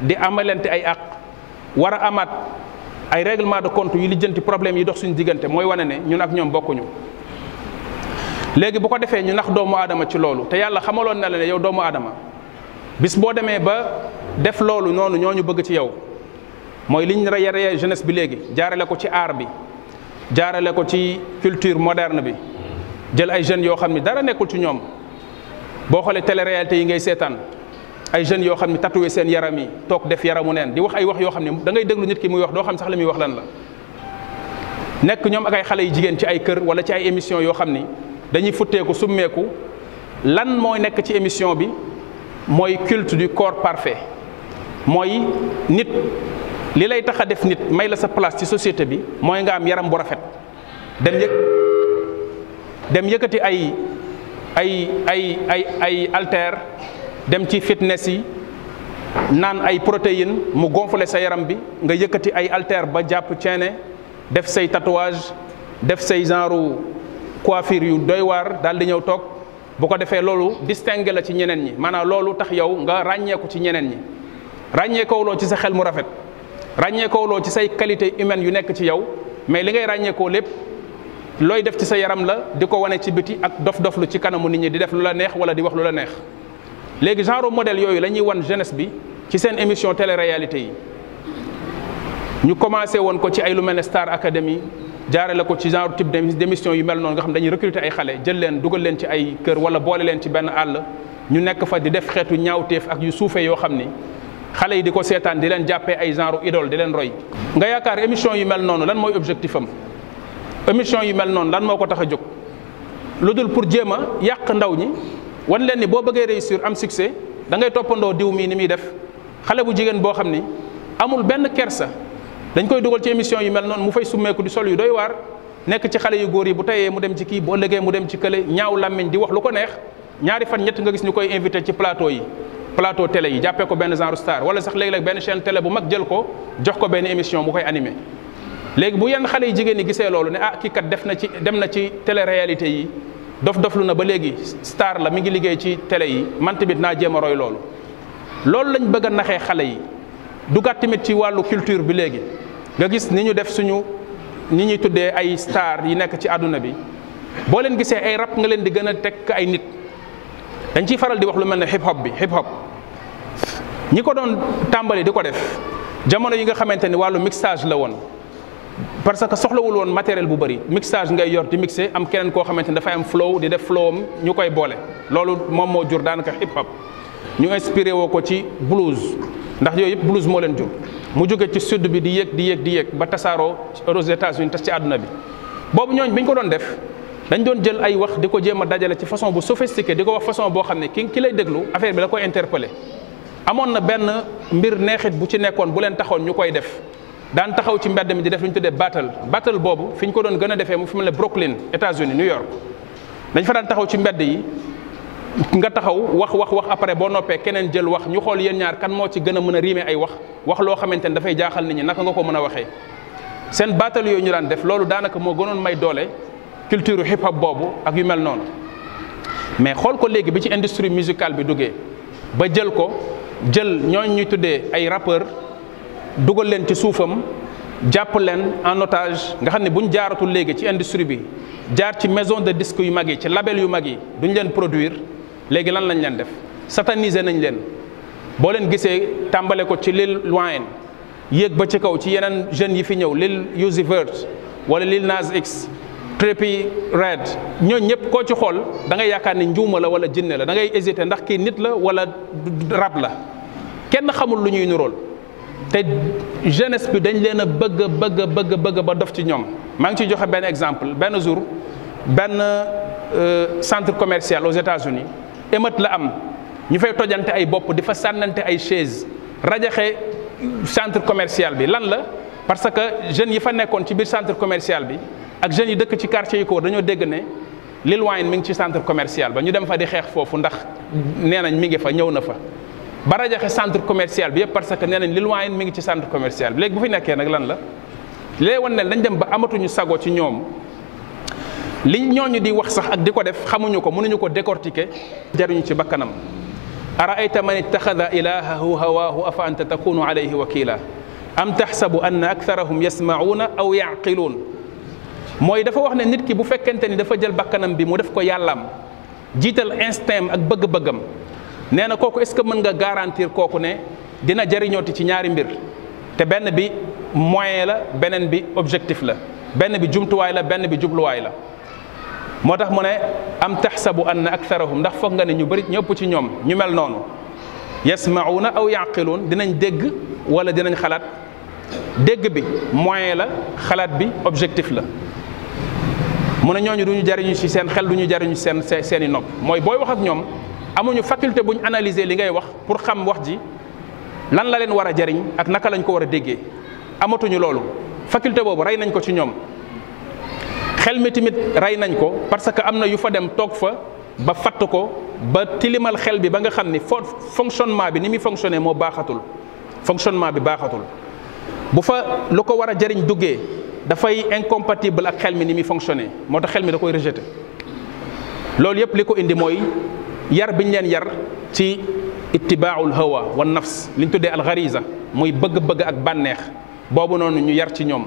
di amalante ay àq, war a amaat ay règlement de compte yu lijjanti problème yi dox suñu diggante, mooy wane ne ñun ak ñoom bokkuñu. léegi bu ko defee ñu nax doomu aadama ci loolu, te yàlla xamaloon na la ne yow doomu aadama bis boo demee ba def loolu noonu ñoo ñu bëgg ci yow, mooy liñ yare jeunesse bi léegi, jaarale ko ci art bi, jaarale ko ci culture moderne bi, jël ay jeunes yoo xam ne dara nekkul ci ñoom. boo xoolee télé-réalité yi ngay seetaan, ay jeunes yoo xam ne tatoué seen yaram yi, toog def yaramu neen, di wax ay wax yoo xam ne da ngay déglu nit ki muy wax doo xam sax li muy wax lan la. nekk ñoom ak ay xale yu jigéen ci ay kër wala ci ay émission yoo xam ni dañuy futteeku summeeku. lan mooy nekk ci émission bi mooy culte du corps parfait, mooy nit li lay tax a def nit, may la sa place ci société bi, mooy nga am yaram bu rafet. dem yëkkati ay haltère, dem ci fitness yi, naan ay protéines mu gonfler sa yaram bi, nga yëkkati ay haltère ba jàpp ceene, def say tatouage, def say genre coiffure yu doy waar, daal di ñëw toog. bu ko defee loolu distingué la ci ñeneen ñi, maanaam loolu tax yow nga ràññeeku ci ñeneen ñi. ràññeekowuloo ci sa xel mu rafet, ràññeekowuloo ci say qualité humaine yu nekk ci yow, mais li ngay ràññeekoo lépp looy def ci sa yaram la, di ko wane ci biti ak dof-doflu ci kanamu nit ñi, di def lu la neex wala di wax lu la neex. léegi genre modèle yooyu la ñuy wan jeunesse bi ci seen émission télé-réalité yi. ñu commencé woon ko ci ay lu mel ne Star Academy, jaarale ko ci genre type d'émission yu mel noonu nga xam dañuy recruter ay xale, jël leen dugal leen ci ay kër wala boole leen ci benn àll, ñu nekk fa di def xeetu ñaawteef ak yu suufee yoo xam ni xale yi di ko seetaan, di leen jàppee ay genre idole, di leen roy. nga yaakaar émission yu mel noonu lan mooy objectif am? émission yu mel noonu lan moo ko tax a jóg? lu dul pour jéem a yàq ndaw ñi, wan leen ni boo bëggee réussir am succès da ngay toppandoo diw mii ni muy def xale bu jigéen boo xam ni amul benn kersa dañ koy dugal ci émission yu mel noonu mu fay summeeku di sol yu doy waar nekk ci xale yu góor yi bu tayee mu dem ci kii bu ëllëgee mu dem ci kële ñaaw làmmiñ di wax lu ko neex ñaari fan ñett nga gis ñu koy invité ci plateau télé yi jàppee ko benn genre star wala sax léeg-léeg benn chaîne télé bu mag jël ko jox ko benn émission bu koy animé léegi bu yenn xale yi jigéen ñi gisee loolu ne ah kii kat dem na ci télé réalité yi doflu na ba léegi star la mi ngi liggéey ci télé yi man tamit naa jéem a roy loolu lañ bëgg a naxee xale yi dugaat tamit ci wàllu culture bi léegi nga gis ni ñu def suñu ni ñuy tuddee ay star yi nekk ci àdduna bi boo leen gisee ay rap nga leen di gën a teg ay nit dañ ciy faral di wax lu mel ne hip hop ñi ko doon tàmbali di ko def jamono yi nga xamante ni wàllu mixage la woon parce que soxlawul woon matériel bu bëri mixage ngay yor di mixé am keneen koo xamante ni dafay am flow di def flow am ñu koy boole loolu moom moo jur daanaka hip hop ñu inspiré woo ko ci blues ndax yooyu yëpp blues moo leen jur mu jóge ci sud bi di yéeg ba tasaaroo aux États-Unis tas ci àdduna bi boobu ñooñ bi ñu ko doon def dañ doon jël ay wax di ko jéem a dajale ci façon bu sophistiqué di ko wax façon boo xam ne ki lay déglu affaire bi da koy interpellé amoon na benn mbir neexit bu ci nekkoon bu leen taxoon ñu koy def daan taxaw ci mbedd mi di def lu ñu tuddee battle boobu fi ñu ko doon gën a defee mu fi mel ne Brooklyn États-Unis New York dañ fa daan taxaw ci mbedd yi nga taxaw wax après boo noppee keneen jël wax ñu xool yéen ñaar kan moo ci gën a mën a riime ay wax loo xamante ni dafay jaaxal nit ñi naka nga ko mën a waxee seen battle yooyu ñu daan def loolu daanaka moo gënoon may doole culture hip hop boobu ak yu mel noonu mais xool ko léegi bi ci industrie musicale bi duggee ba jël ñooñ ñuy tuddee ay rappeur dugal leen ci suufam jàpp leen en otage nga xam ne buñ jaaratul léegi ci industrie bi jaar ci maison de disque yu mag yi ci label yu mag yi duñ leen produire léegi lan lañ leen def sataniser nañ leen boo leen gisee tàmbale ko ci Lil Wayne yéeg ba ci kaw ci yeneen jeunes yi fi ñëw Lil Uzi Vert wala Lil Nas X Trippie Redd ñooñu ñëpp koo ci xool da ngay yaakaar ni njuuma la wala jinne la da ngay hésiter ndax kii nit la wala rab la kenn xamul lu ñuy nuróol te jeunesse bi dañ leen a bëgg ba dof ci ñoom maa ngi ciy joxe benn exemple benn jour benn centre commercial aux États-Unis émeute la am ñu fay tojante ay bopp di fa sànnante ay chaise rajaxe centre commercial bi lan la parce que jeunes yi fa nekkoon ci biir centre commercial bi ak jeunes yi dëkk ci quartier yi ko dañoo dégg ne Lil Wayne mi ngi ci centre commercial ba ñu dem fa di xeex foofu ndax nee nañ mi ngi fa ñëw na fa ba rajaxe centre commercial bi yëpp parce que nee nañ Lil Wayne mi ngi ci centre commercial bi léegi bu fi nekkee nag lan la léegi wan ne dañ dem ba amatuñu sago ci ñoom li ñooñu di wax sax ak di ko def xamuñu ko mënuñu ko décortiquer jaruñu ci bakkanam araayta man ittaxada ilahahu hawaahu afa anta takunu alayhi wakila am taxsabu anna aktharahum yasmauna aw yaqiluun mooy dafa wax ne nit ki bu fekkente ni dafa jël bakkanam bi mu def ko yàllaam jiital instinct ak bëgg-bëggam nee na kooku est-ce que mën nga garantir kooku ne dina jëriñooti ci ñaari mbir te benn bi moyen la beneen bi objectif la benn bi jumtuwaay la benn bi jubluwaay la moo tax mu ne am taxsabu anna aktharahum ndax foog nga ne ñu bëri ñëpp ci ñoom ñu mel noonu yasmauna aw yaqiluun dinañ dégg wala dinañ xalaat dégg bi moyen la xalaat bi objectif la mu ne ñooñu du ñu jariñu ci seen xel du ñu jariñu ci seeni nopp mooy booy wax ak ñoom amuñu faculté bu ñu analyser li ngay wax pour xam wax ji lan la leen war a jariñ ak naka lañ ko war a déggee amatuñu loolu faculté boobu rey nañ ko ci ñoom xel mi tamit rey nañ ko parce que am na yu fa dem toog fa ba fatt ko ba tilimal xel bi ba nga xam ni fonctionnement bi ni muy fonctionner moo baaxatul fonctionnement bi baaxatul bu fa lu ko war a jariñ duggee dafay incompatible ak xel mi ni muy fonctionner moo tax xel mi da koy rejeter loolu yépp li ko indi mooy yar biñ leen yar ci ittibaaul hawa wa nafs li ñu tuddee alxariza muy bëgg-bëgg ak bànneex boobu noonu ñu yar ci ñoom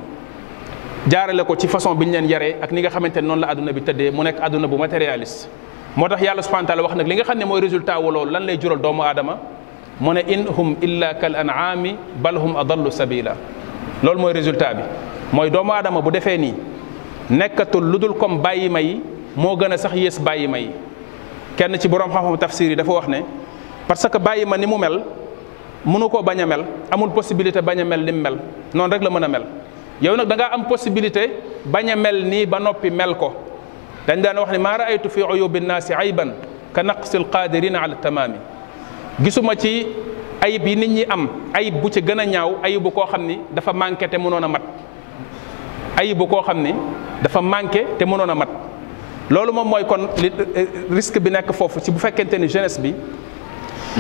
jaarale ko ci façon bi ñu leen yaree ak ni nga xamante ne noonu la adduna bi tëddee mu nekk adduna bu matérialiste moo tax yàlla subhanahu wa taala wax nag li nga xam ne mooy résultat wu loolu lan lay jural doomu aadama mu ne in hum illa kal an'aami bal hum adallu sabila loolu mooy résultat bi mooy doomu aadama bu defee nii nekkatul lu dul comme bàyyi ma yi moo gën a sax yées bàyyi ma yi kenn ci borom xam-xam tafsir yi dafa wax ne parce que bàyyi ma ni mu mel mënu koo bañ a mel amul possibilité bañ a mel ni mu mel noonu rek la mën a mel yow nag da ngaa am possibilité bañ a mel nii ba noppi mel ko dañ daan wax ne maa raaytu fi uyubi nnaasi ayban ka naqsi alqaadirina ala tamaami gisuma ci ayib yi nit ñi am ayib bu ci gën a ñaaw ayibu koo xam ni dafa manqué te mënoon a mat ayibu koo xam ni dafa manqué te mënoon a mat loolu moom mooy kon risque bi nekk foofu ci bu fekkente ni jeunesse bi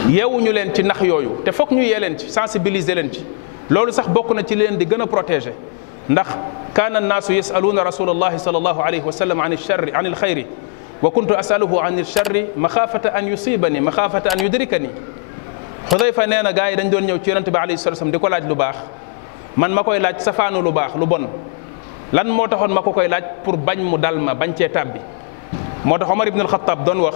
yeewuñu leen ci nax yooyu te foog ñu yee leen ci sensibiliser leen ci loolu sax bokk na ci leen di gën a protéger ndax kaana annaasu yasaluuna rasulallahi sallallahu alayhi wa sallam an alcharri an alxayri wa kuntu asaluhu an alcharri maxaafata an yusibani maxaafata an yudrikani Xudayfa nee na gars yi dañ doon ñëw ci yonente bi alayhi salatu wasallam di ko laaj lu baax man ma koy laaj safaanu lu baax lu bon lan moo taxoon ma ko koy laaj pour bañ mu dal ma bañ cee tàbbi moo tax Omar ibn al-Khattab doon wax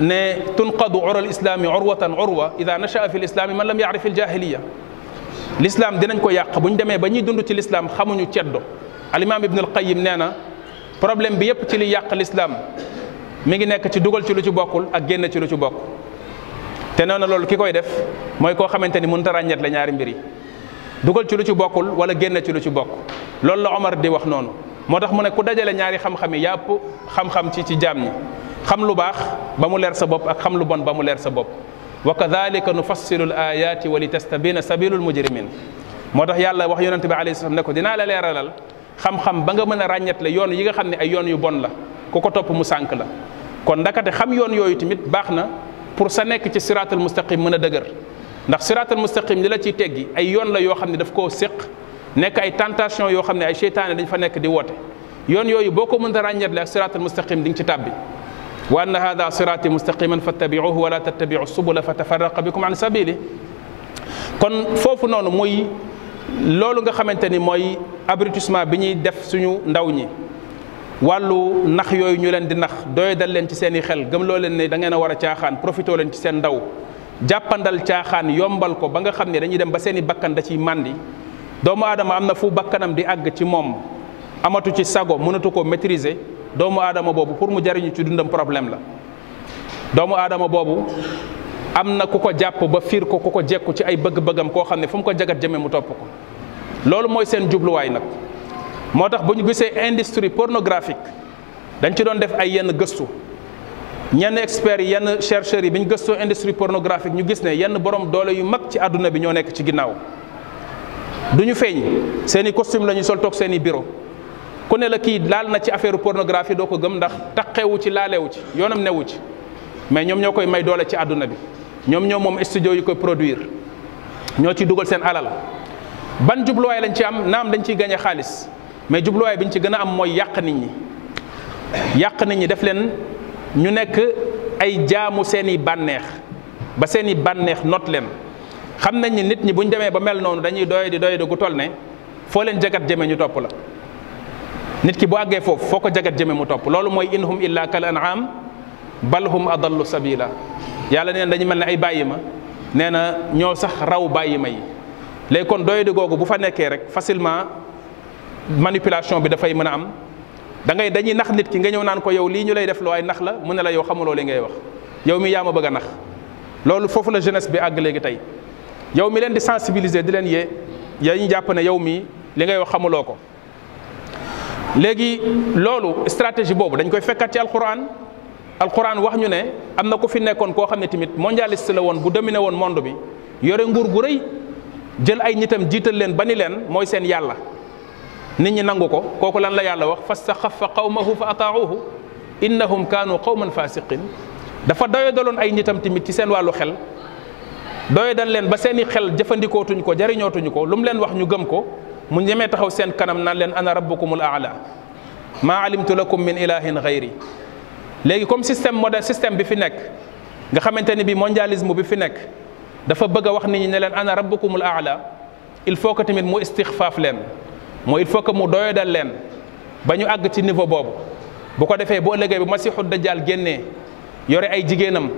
ne tunqadu ura al-islami urwatan urwa ida nashaa fi l-islami man lam yaarif al-jahiliya l'islam dinañ ko yàq bu ñu demee ba ñuy dund ci l'islam xamuñu ceddo al-imam ibn al-Qayyim nee na problème bi yépp ci li yàq l'islam mi ngi nekk ci dugal ci lu ci bokkul ak génn ci lu ci bokk te nee na loolu ki koy def mooy koo xamante ni mënut a ràññeet la ñaari mbir yi dugal ci lu ci bokkul wala génn ci lu ci bokk loolu la Omar di wax noonu moo tax mu ne ku dajale ñaari xam-xam yi yàpp xam-xam ci jaam ñi xam lu baax ba mu leer sa bopp ak xam lu bon ba mu leer sa bopp wa kadhalika nufassilu al-ayati wa li tastabina sabilul mujrimin moo tax yàlla wax yonente bi alayhi salaam ne ko dinaa la leeralal xam-xam ba nga mën a ràññetle yoon yi nga xam ne ay yoon yu bon la ku ko topp mu sànk la kon ndakate xam yoon yooyu tamit baax na pour sa nekk ci siratul mustaqim mën a dëgër ndax siratul mustaqim li la ciy teggi ay yoon la yoo xam ne daf koo séq nekk ay tentation yoo xam ne ay seytaane dañ fa nekk di woote yoon yooyu boo ko mënta ràññetle ak siratul mustaqim di nga ci tàbbi wa anna hada sirati mustaqiman fattabiuhu wala tattabiu subula fa tafarraqa bikum an sabili kon foofu noonu muy loolu nga xamante ni mooy abrutissement bi ñuy def suñu ndaw ñi wàllu nax yooyu ñu leen di nax doy dal leen ci seen i xel gëm loo leen ne da ngeen a war a caaxaan profité leen ci seen ndaw jàppandal caaxaan yombal ko ba nga xam ne dañuy dem ba seen i bakkan da ciy màndi doomu aadama am na fu bakkanam di àgg ci moom amatu ci sago mënatu ko maîtriser doomu aadama boobu pour mu jariñu ci dundam problème la doomu aadama boobu am na ku ko jàpp ba fiir ko ku ko jekku ci ay bëgg-bëggam koo xam ne fu mu ko jagat jëme mu topp ko loolu mooy seen jubluwaay nag moo tax bu ñu gisee industrie pornographique dañ ci doon def ay yenn gëstu ñenn experts yi yenn chercheurs yi bi ñu gëstoo industrie pornographique ñu gis ne yenn borom doole yu mag ci àdduna bi ñoo nekk ci ginnaaw du ñu feeñ seen i costume la ñuy sol toog seen i bureau ku ne la kii laal na ci affaire pornographie doo ko gëm ndax taqewu ci laalewu ci yoonam newu ci mais ñoom ñoo koy may doole ci àdduna bi ñoom ñoo moom studio yu koy produire ñoo ci dugal seen alal ban jubluwaay lañ ci am naam dañ ciy gañe xaalis mais jubluwaay bi ñu ci gën a am mooy yàq nit ñi def leen ñu nekk ay jaamu seen i bànneex ba seen i bànneex not leen xam nañ ni nit ñi bu ñu demee ba mel noonu dañuy doy di gu toll ne foo leen jagat jëme ñu topp la nit ki bu àggee foofu foo ko jagat jëme mu topp loolu mooy in hum illa kal an'am bal hum adallu sabila yàlla neen dañu mel ne ay bàyyi ma nee na ñoo sax raw bàyyi ma yi léegi kon doy di googu bu fa nekkee rek facilement manipulation bi dafay mën a am dañuy nax nit ki nga ñëw naan ko yow lii ñu lay def loo ay nax la mu ne la yow xamuloo li ngay wax yow mi yaa ma bëgg a nax loolu foofu la jeunesse bi àgg léegi tey yow mi leen di sensibiliser di leen yee yaa ñu jàpp ne yow mii li ngay wax xamuloo ko léegi loolu stratégie boobu dañ koy fekkat ci alquran wax ñu ne am na ku fi nekkoon koo xam ne tamit mondialiste la woon bu dominé woon monde bi yore nguur gu rëy jël ay nitam jiital leen ba ni leen mooy seen yàlla nit ñi nangu ko kooku lan la yàlla wax fastaxafa qawmahu fa ataauhu innahum kaanu qawman fasiqin dafa doyadaloon ay nitam tamit ci seen wàllu xel doyadal leen ba seeni xel jëfandikootuñ ko jariñootuñu ko lu mu leen wax ñu gëm ko mu ñemee taxaw seen kanam naan leen ana rabbukumul aala maa alimtu lakum min ilahin gayri léegi comme système bi fi nekk nga xamante ni bi mondialisme bi fi nekk dafa bëgg a wax nit ñi ne leen ana rabbukumul aala il faut que tamit mu istixfaaf leen mooy il faut que mu doyadal leen ba ñu àgg ci niveau boobu bu ko defee bu ëllëgee bi masiixu dajjal génnee yore ay jigéenam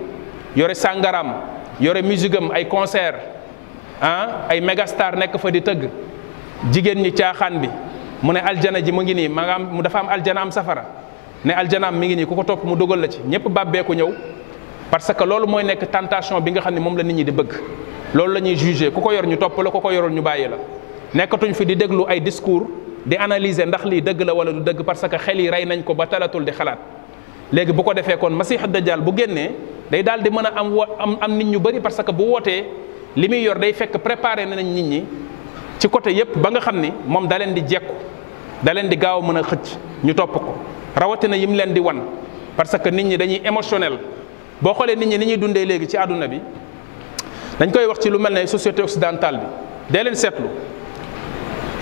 yore sàngaraam yore musigam ay concert ay mégastar nekk fa di tëgg jigéen ñi caaxaan bi mu ne aljana ji mu ngi nii mu dafa am aljana am safara ne aljanaam mi ngi nii ku ko topp mu dugal la ci ñëpp bàbbeeku ñëw parce que loolu mooy nekk tentation bi nga xam ne moom la nit ñi di bëgg loolu la ñuy jugé ku ko yor ñu topp la ku ko yorul ñu bàyyi la nekkatuñ fi di déglu ay discours di analyser ndax lii dëgg la wala du dëgg parce que xel yi rey nañ ko ba talatul di xalaat léegi bu ko defee kon masiixu dajjal bu génnee day daal di mën a am nit ñu bëri parce que bu wootee li muy yor day fekk préparé nañ nit ñi ci côté yépp ba nga xam ni moom da leen di jekku da leen di gaaw mën a xëcc ñu topp ko rawatina yim leen di wan parce que nit ñi dañuy émotionnel boo xoolee nit ñi ni ñuy dundee léegi ci àdduna bi dañ koy wax ci lu mel ne société occidentale bi dee leen seetlu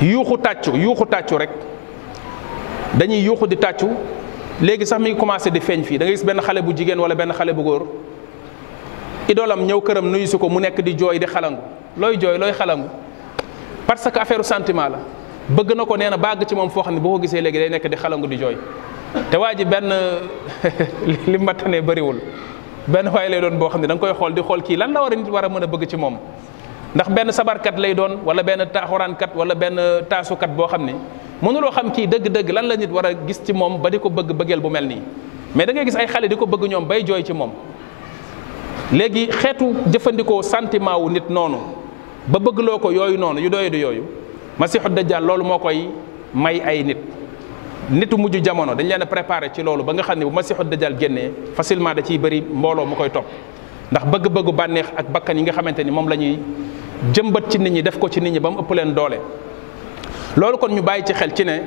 yuuxu tàccu rek dañuy yuuxu di tàccu léegi sax mi ngi commencé di feeñ fii da ngay gis benn xale bu jigéen wala benn xale bu góor idoolam ñëw këram nuyu si ko mu nekk di jooy di xalangu looy jooy looy xalangu parce que affaire sentiment la bëgg na ko nee na bàgg ci moom foo xam ne boo ko gisee léegi day nekk di xalangu di jooy te waa ji benn li mattanee bëriwul benn waaye lay doon boo xam ne da nga koy xool di xool kii lan la war a nit war a mën a bëgg ci moom ndax benn sabarkat lay doon wala benn taaxuraankat wala benn taasukat boo xam ne mënuloo xam kii dëgg-dëgg lan la nit war a gis ci moom ba di ko bëgg bëggeel bu mel nii mais da ngay gis ay xale di ko bëgg ñoom bay jooy ci moom léegi xeetu jëfandikoo sentiment wu nit noonu ba bëggloo ko yooyu noonu yu doy du yooyu masiixu dajjal loolu moo koy may ay nitu mujj jamono dañ leen a préparé ci loolu ba nga xam ne bu masiixu dajjal génnee facilement da ciy bëri mbooloo mu koy topp ndax bëgg-bëggu bànneex ak bakkan yi nga xamante ni moom la ñuy jëmbat ci nit ñi def ko ci nit ñi ba mu ëpp leen doole loolu kon ñu bàyyi ci xel ci ne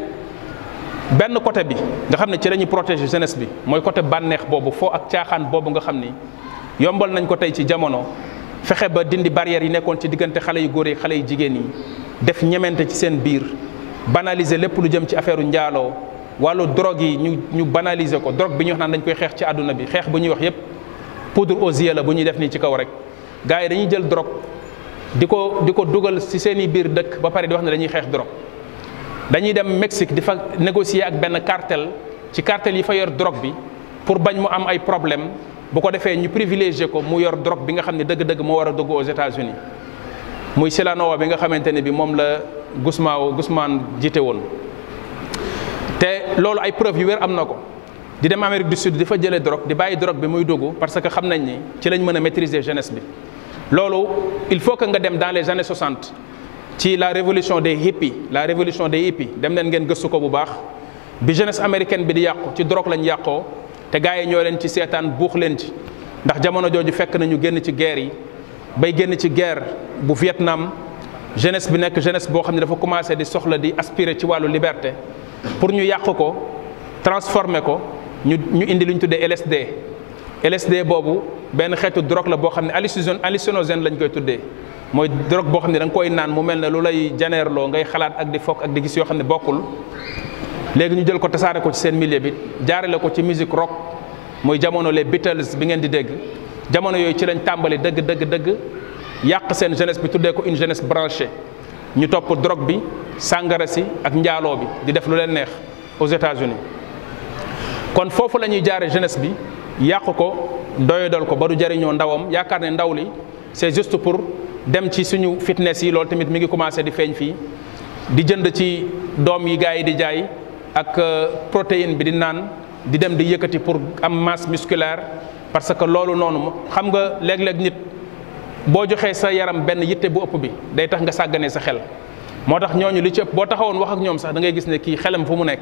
benn côté bi nga xam ne ci la ñuy protéger jeunesse bi mooy côté bànneex boobu foo ak caaxaan boobu nga xam ni yombal nañ ko tey ci jamono fexe ba dindi barrières yi nekkoon ci diggante xale yu góor yi xale yu jigéen yi def ñemente ci seen biir banaliser lépp lu jëm ci affaire njaaloo wàllu drogue yi ñu banaliser ko drogue bi ñuy wax naan dañ koy xeex ci àdduna bi xeex bu ñuy wax yépp poudre aux yeux la bu ñuy def nii ci kaw rek gars yi dañuy jël drogue di ko dugal ci seen i biir dëkk ba pare di wax ne dañuy xeex drogue dañuy dem Mexique di fa négocier ak benn cartel ci cartel yi fa yor drogue bi pour bañ mu am ay problème bu ko defee ñu privilégié ko mu yor drogue bi nga xam ne dëgg-dëgg moo war a dugg aux États-Unis muy Sinaloa bi nga xamante ne bi moom la Guzman jiite woon te loolu ay preuve yu wér am na ko di dem Amérique du Sud di fa jëlee drogue di bàyyi drogue bi muy dugg parce que xam nañ ni ci lañ mën a maîtriser jeunesse bi loolu il faut que nga dem dans les années 60 ci la révolution des hippies dem leen ngeen gëstu ko bu baax bi jeunesse américaine bi di yàqu ci drogue lañ yàqoo te gars yi ñoo leen ci seetaan buux leen ci ndax jamono jooju fekk nañu génn ci guerre yi bay génn ci guerre bu Vietnam jeunesse bi nekk jeunesse boo xam ne dafa commencé di soxla di aspirer ci wàllu liberté pour ñu yàq ko transformer ko ñu indi lu ñu tuddee LSD boobu benn xeetu drogue la boo xam ne hallucinogène lañ koy tuddee mooy drogue boo xam ne da nga koy naan mu mel ne lu lay janeerloo ngay xalaat ak di fokk ak di gis yoo xam ne bokkul léegi ñu jël ko tasaare ko ci seen milieu bi jaarale ko ci musique rock mooy jamono les Beatles bi ngeen di dégg jamono yooyu ci lañ tàmbali dëgg yàq seen jeunesse bi tuddee ko une jeunesse branchée ñu topp drogue bi sàngara si ak njaaloo bi di def lu leen neex aux États-Unis kon foofu la ñuy jaare jeunesse bi yàq ko doyadal ko ba du jariñoo ndawam yaakaar ne ndaw li c'est juste pour dem ci suñu fitness yi loolu tamit mi ngi commencé di feeñ fii di jënd ci doom yi gars yi di jaay ak protéine bi di naan di dem di yëkkati pour am masse musculaire parce que loolu noonu xam nga léeg-léeg nit boo joxee sa yaram benn yitte bu ëpp bi day tax nga sàgganee sa xel moo tax ñooñu li ci ëpp boo taxawoon wax ak ñoom sax da ngay gis ne kii xelam fu mu nekk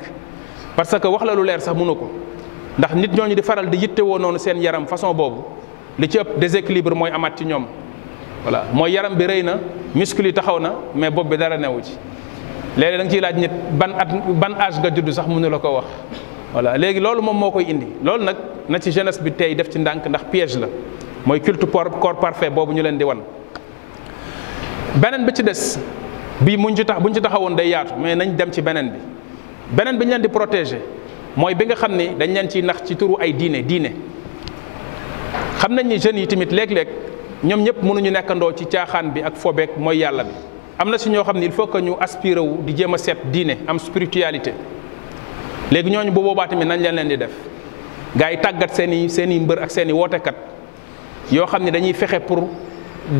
parce que wax la lu leer sax mënu ko ndax nit ñooñu di faral di yitte woo noonu seen yaram façon boobu li ci ëpp déséquilibre mooy amaat ci ñoom voilà mooy yaram bi rëy na muscle yi taxaw na mais bopp bi dara newu ci léegi da nga ciy laaj nit ban âge nga judd sax mënu la ko wax voilà léegi loolu moom moo koy indi loolu nag na ci jeunesse bi tey def ci ndànk ndax piège la mooy culte corps parfait boobu ñu leen di wan beneen bi ci des bii buñ ci taxawoon day yaatu mais nañ dem ci beneen bi ñu leen di protéger mooy bi nga xam ni dañ leen ciy nax ci turu ay diine xam nañ ni jeunes yi tamit léeg-léeg ñoom ñëpp mënuñu nekkandoo ci caaxaan bi ak fobeek mooy yàlla bi am na si ñoo xam ne il faut que ñu aspiré wu di jéem a seet diine am spiritualité léegi ñooñu bu boobaa tamit nañ leen di def gars yi tàggat seen i mbër ak seen i wootekat yoo xam ne dañuy fexe pour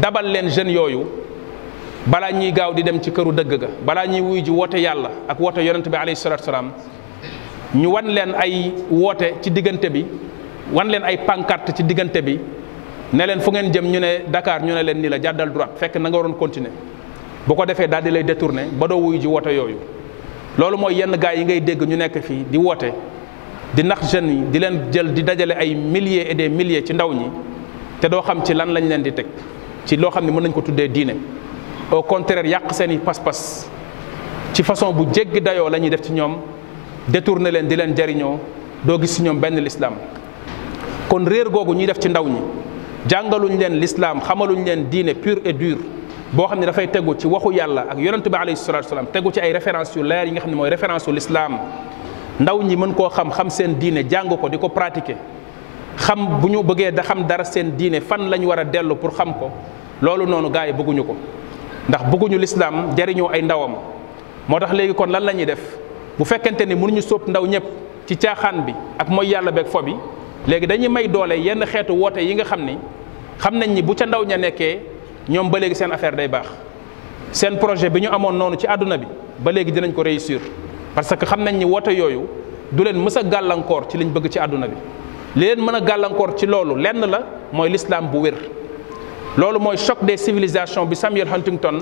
dabal leen jeunes yooyu balaa ñuy gaaw di dem ci këru dëgg ga balaa ñuy wuy ji woote yàlla ak woote yonent bi alayhi salaatu salaam ñu wan leen ay woote ci diggante bi wan leen ay pancarte ci diggante bi ne leen fu ngeen jëm ñu ne Dakar ñu ne leen ni la jàddal droite fekk na nga waroon continuer bu ko defee daal di lay détourner ba doo wuyu ji woote yooyu loolu mooy yenn gars yi ngay dégg ñu nekk fii di woote di nax jeunes yi di leen jël di dajale ay milliers et des milliers ci ndaw ñi te doo xam ci lan lañ leen di teg ci loo xam ne mën nañ ko tuddee diine. au contraire yàq seen i pas-pas ci façon bu jéggi dayoo la ñuy def ci ñoom détourné leen di leen jariñoo doo gis ci ñoom benn l'islam. kon réer googu ñuy def ci ndaw ñi jàngaluñ leen l'islam xamaluñ leen diine pur et dur boo xam ne dafay tegu ci waxu yàlla ak yonent bi alayhi salaatu wasalaam tegu ci ay références yu leer yi nga xam ne mooy référence u l'islam. ndaw ñi mën koo xam seen diine jàng ko di ko pratiquer xam bu ñu bëggee da xam dara seen diine fan la ñu war a dellu pour xam ko loolu noonu gars yi bëgguñu ko ndax bëgguñu l'islam jariñoo ay ndawam. moo tax léegi kon lan la ñuy def bu fekkente ni mënuñu sóob ndaw ñëpp ci caaxaan bi ak mooy yàlla beeg fo bi léegi dañuy may doole yenn xeetu woote yi nga xam ni xam nañ ni bu ca ndaw ña nekkee ñoom ba léegi seen affaire day baax seen projet bi ñu amoon noonu ci àdduna bi ba léegi dinañ ko réussir. parce que xam nañ ni woote yooyu du leen mës a gàllankoor ci liñ bëgg ci àdduna bi li leen mën a gàllankoor ci loolu lenn la mooy l'islam bu wér. loolu mooy choc des civilisations bi Samuel Huntington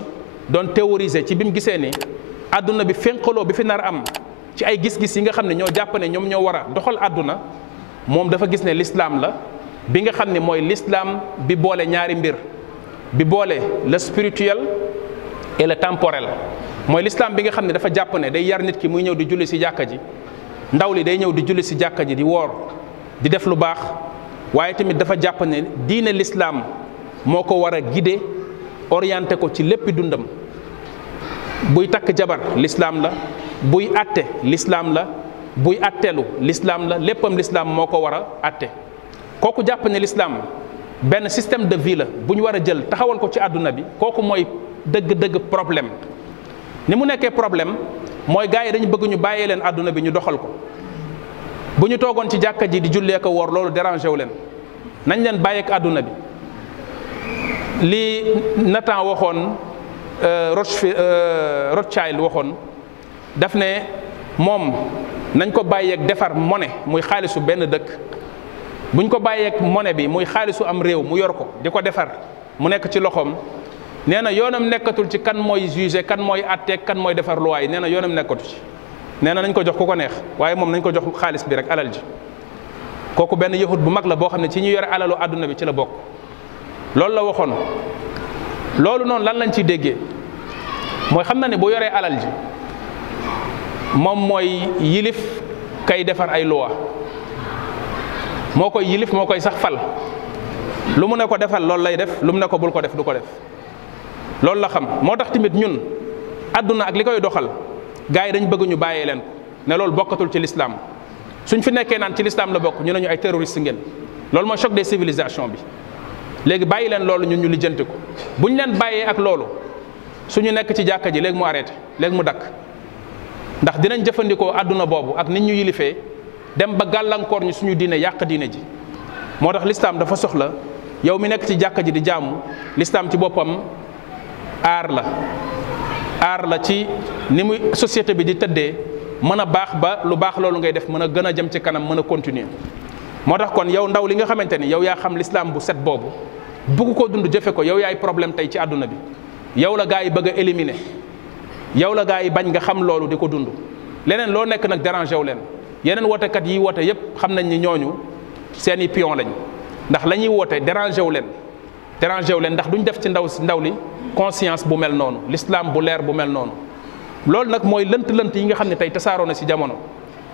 doon théoriser ci bi mu gisee ni àdduna bi fénqaloo bi fi nar am ci ay gis-gis yi nga xam ne ñoo jàpp ne ñoom ñoo war a doxal àdduna moom dafa gis ne l'islam la bi nga xam ne mooy l'islam bi boole ñaari mbir bi boole le spirituel et le temporel. mooy l'islam bi nga xam ne dafa jàpp ne day yar nit ki muy ñëw di julli ci jàkka ji ndaw li day ñëw di julli ci jàkka ji di woor di def lu baax waaye tamit dafa jàpp ne diine l'islam moo ko war a guider orienté ko ci léppi dundam. buy takk jabar l'islam la buy atte l'islam la buy attelu l'islam la léppam l'islam moo ko war a atte. kooku jàpp ne l'islam benn système de vie la bu ñu war a jël taxawal ko ci àdduna bi kooku mooy dëgg-dëgg problème. ni mu nekkee problème mooy gars yi dañu bëgg ñu bàyyee leen àdduna bi ñu doxal ko bu ñu toogoon ci jàkka ji di jullee ko woor loolu dérangé wu leen nañ leen bàyyeek àdduna bi. li Nathan waxoon Rothschild waxoon daf ne moom nañ ko bàyyeek defar monnaie muy xaalisu benn dëkk buñ ko bàyyeek monnaie bi muy xaalisu am réew mu yor ko di ko defar mu nekk ci loxoom. nee na yoonam nekkatul ci kan mooy juger kan mooy àtte kan mooy defar loi yi nee na yoonam nekkatu ci nee na nañ ko jox ku ko neex waaye moom nañ ko jox xaalis bi rek alal ji. kooku benn yahud bu mag la boo xam ne ci ñu yore alalu àdduna bi ci la bokk loolu la waxoon. loolu noonu lan lañ ciy déggee mooy xam na ne bu yoree alal ji moom mooy yilif kay defar ay loi moo koy yilif moo koy sax fal lu mu ne ko defal loolu lay def lu mu ne ko bul ko def du ko def. loolu la xam moo tax tamit ñun àdduna ak li koy doxal gars yi dañ bëgg ñu bàyyee leen ko ne loolu bokkatul ci l'islam suñ fi nekkee naan ci l'islam la bokk ñu ne ñu ay terroriste ngeen loolu mooy choc des civilisations bi. léegi bàyyi leen loolu ñun ñu lijjanti ko bu ñu leen bàyyee ak loolu suñu nekk ci jàkka ji léegi mu arrêté léegi mu dakk ndax dinañ jëfandikoo àdduna boobu ak nit ñu yilifee dem ba gàllankoor ñu suñu diine yàq diine ji. moo tax l'islam dafa soxla yow mi nekk ci jàkka ji di jaamu l'islam ci boppam aar la ci ni muy société bi di tëddee mën a baax ba lu baax loolu ngay def mën a gën a jëm ci kanam mën a continuer. moo tax kon yow ndaw li nga xamante ni yow yaa xam l'islam bu set boobu bugg ko dund jëfe ko yow yaay problème tey ci àdduna bi yow la gaa yi bëgg a éliminer yow la gaa yi bañ nga xam loolu di ko dund. leneen loo nekk nag dérangé wu leen yeneen wootekat yi woote yépp xam nañ ni ñooñu seeni pion lañ ndax la ñuy woote dérangé wu leen ndax duñ def ci ndaw li conscience bu mel noonu l'islam bu leer bu mel noonu. loolu nag mooy lënt yi nga xam ne tey tasaaroo na ci jamono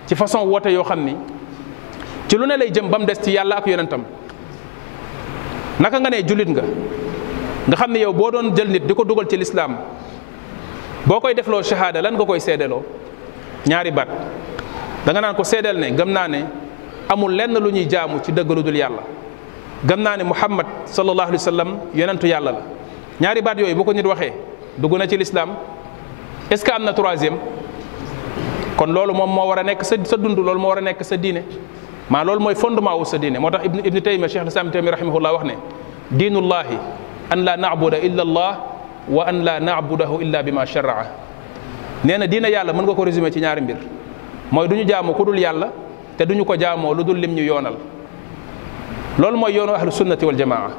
ci façon woote yoo xam ni ci lu ne lay jëm ba mu des ci yàlla ak yonentam. naka nga ne jullit nga xam ne yow boo doon jël nit di ko dugal ci l'islam boo koy defloo shahada lan nga koy seedeloo ñaari baat da nga naan ko seedeel ne gëm naa ne amul lenn lu ñuy jaamu ci dëgg lu dul yàlla gëm naa ne Muhammad sallallahu alayhi wa sallam yonentu yàlla la. ñaari baat yooyu bu ko nit waxee dugg na ci l'islam. est-ce que am na troisième kon loolu moom moo war a nekk sa dund loolu moo war a nekk sa diine maa loolu mooy fondement wu sa diine moo tax ibnu Taymiya Cheikh al-Islam ibnu Taymiya rahimahullah wax ne diinullahi an la na'buda illa allah wa an la na'budahu illa bima sharaa nee na diine yàlla mën nga ko résumer ci ñaari mbir mooy du ñu jaamu ku dul yàlla te du ñu ko jaamoo lu dul lim ñu yoonal loolu mooy yoonu ahlu sunnati wal jamaa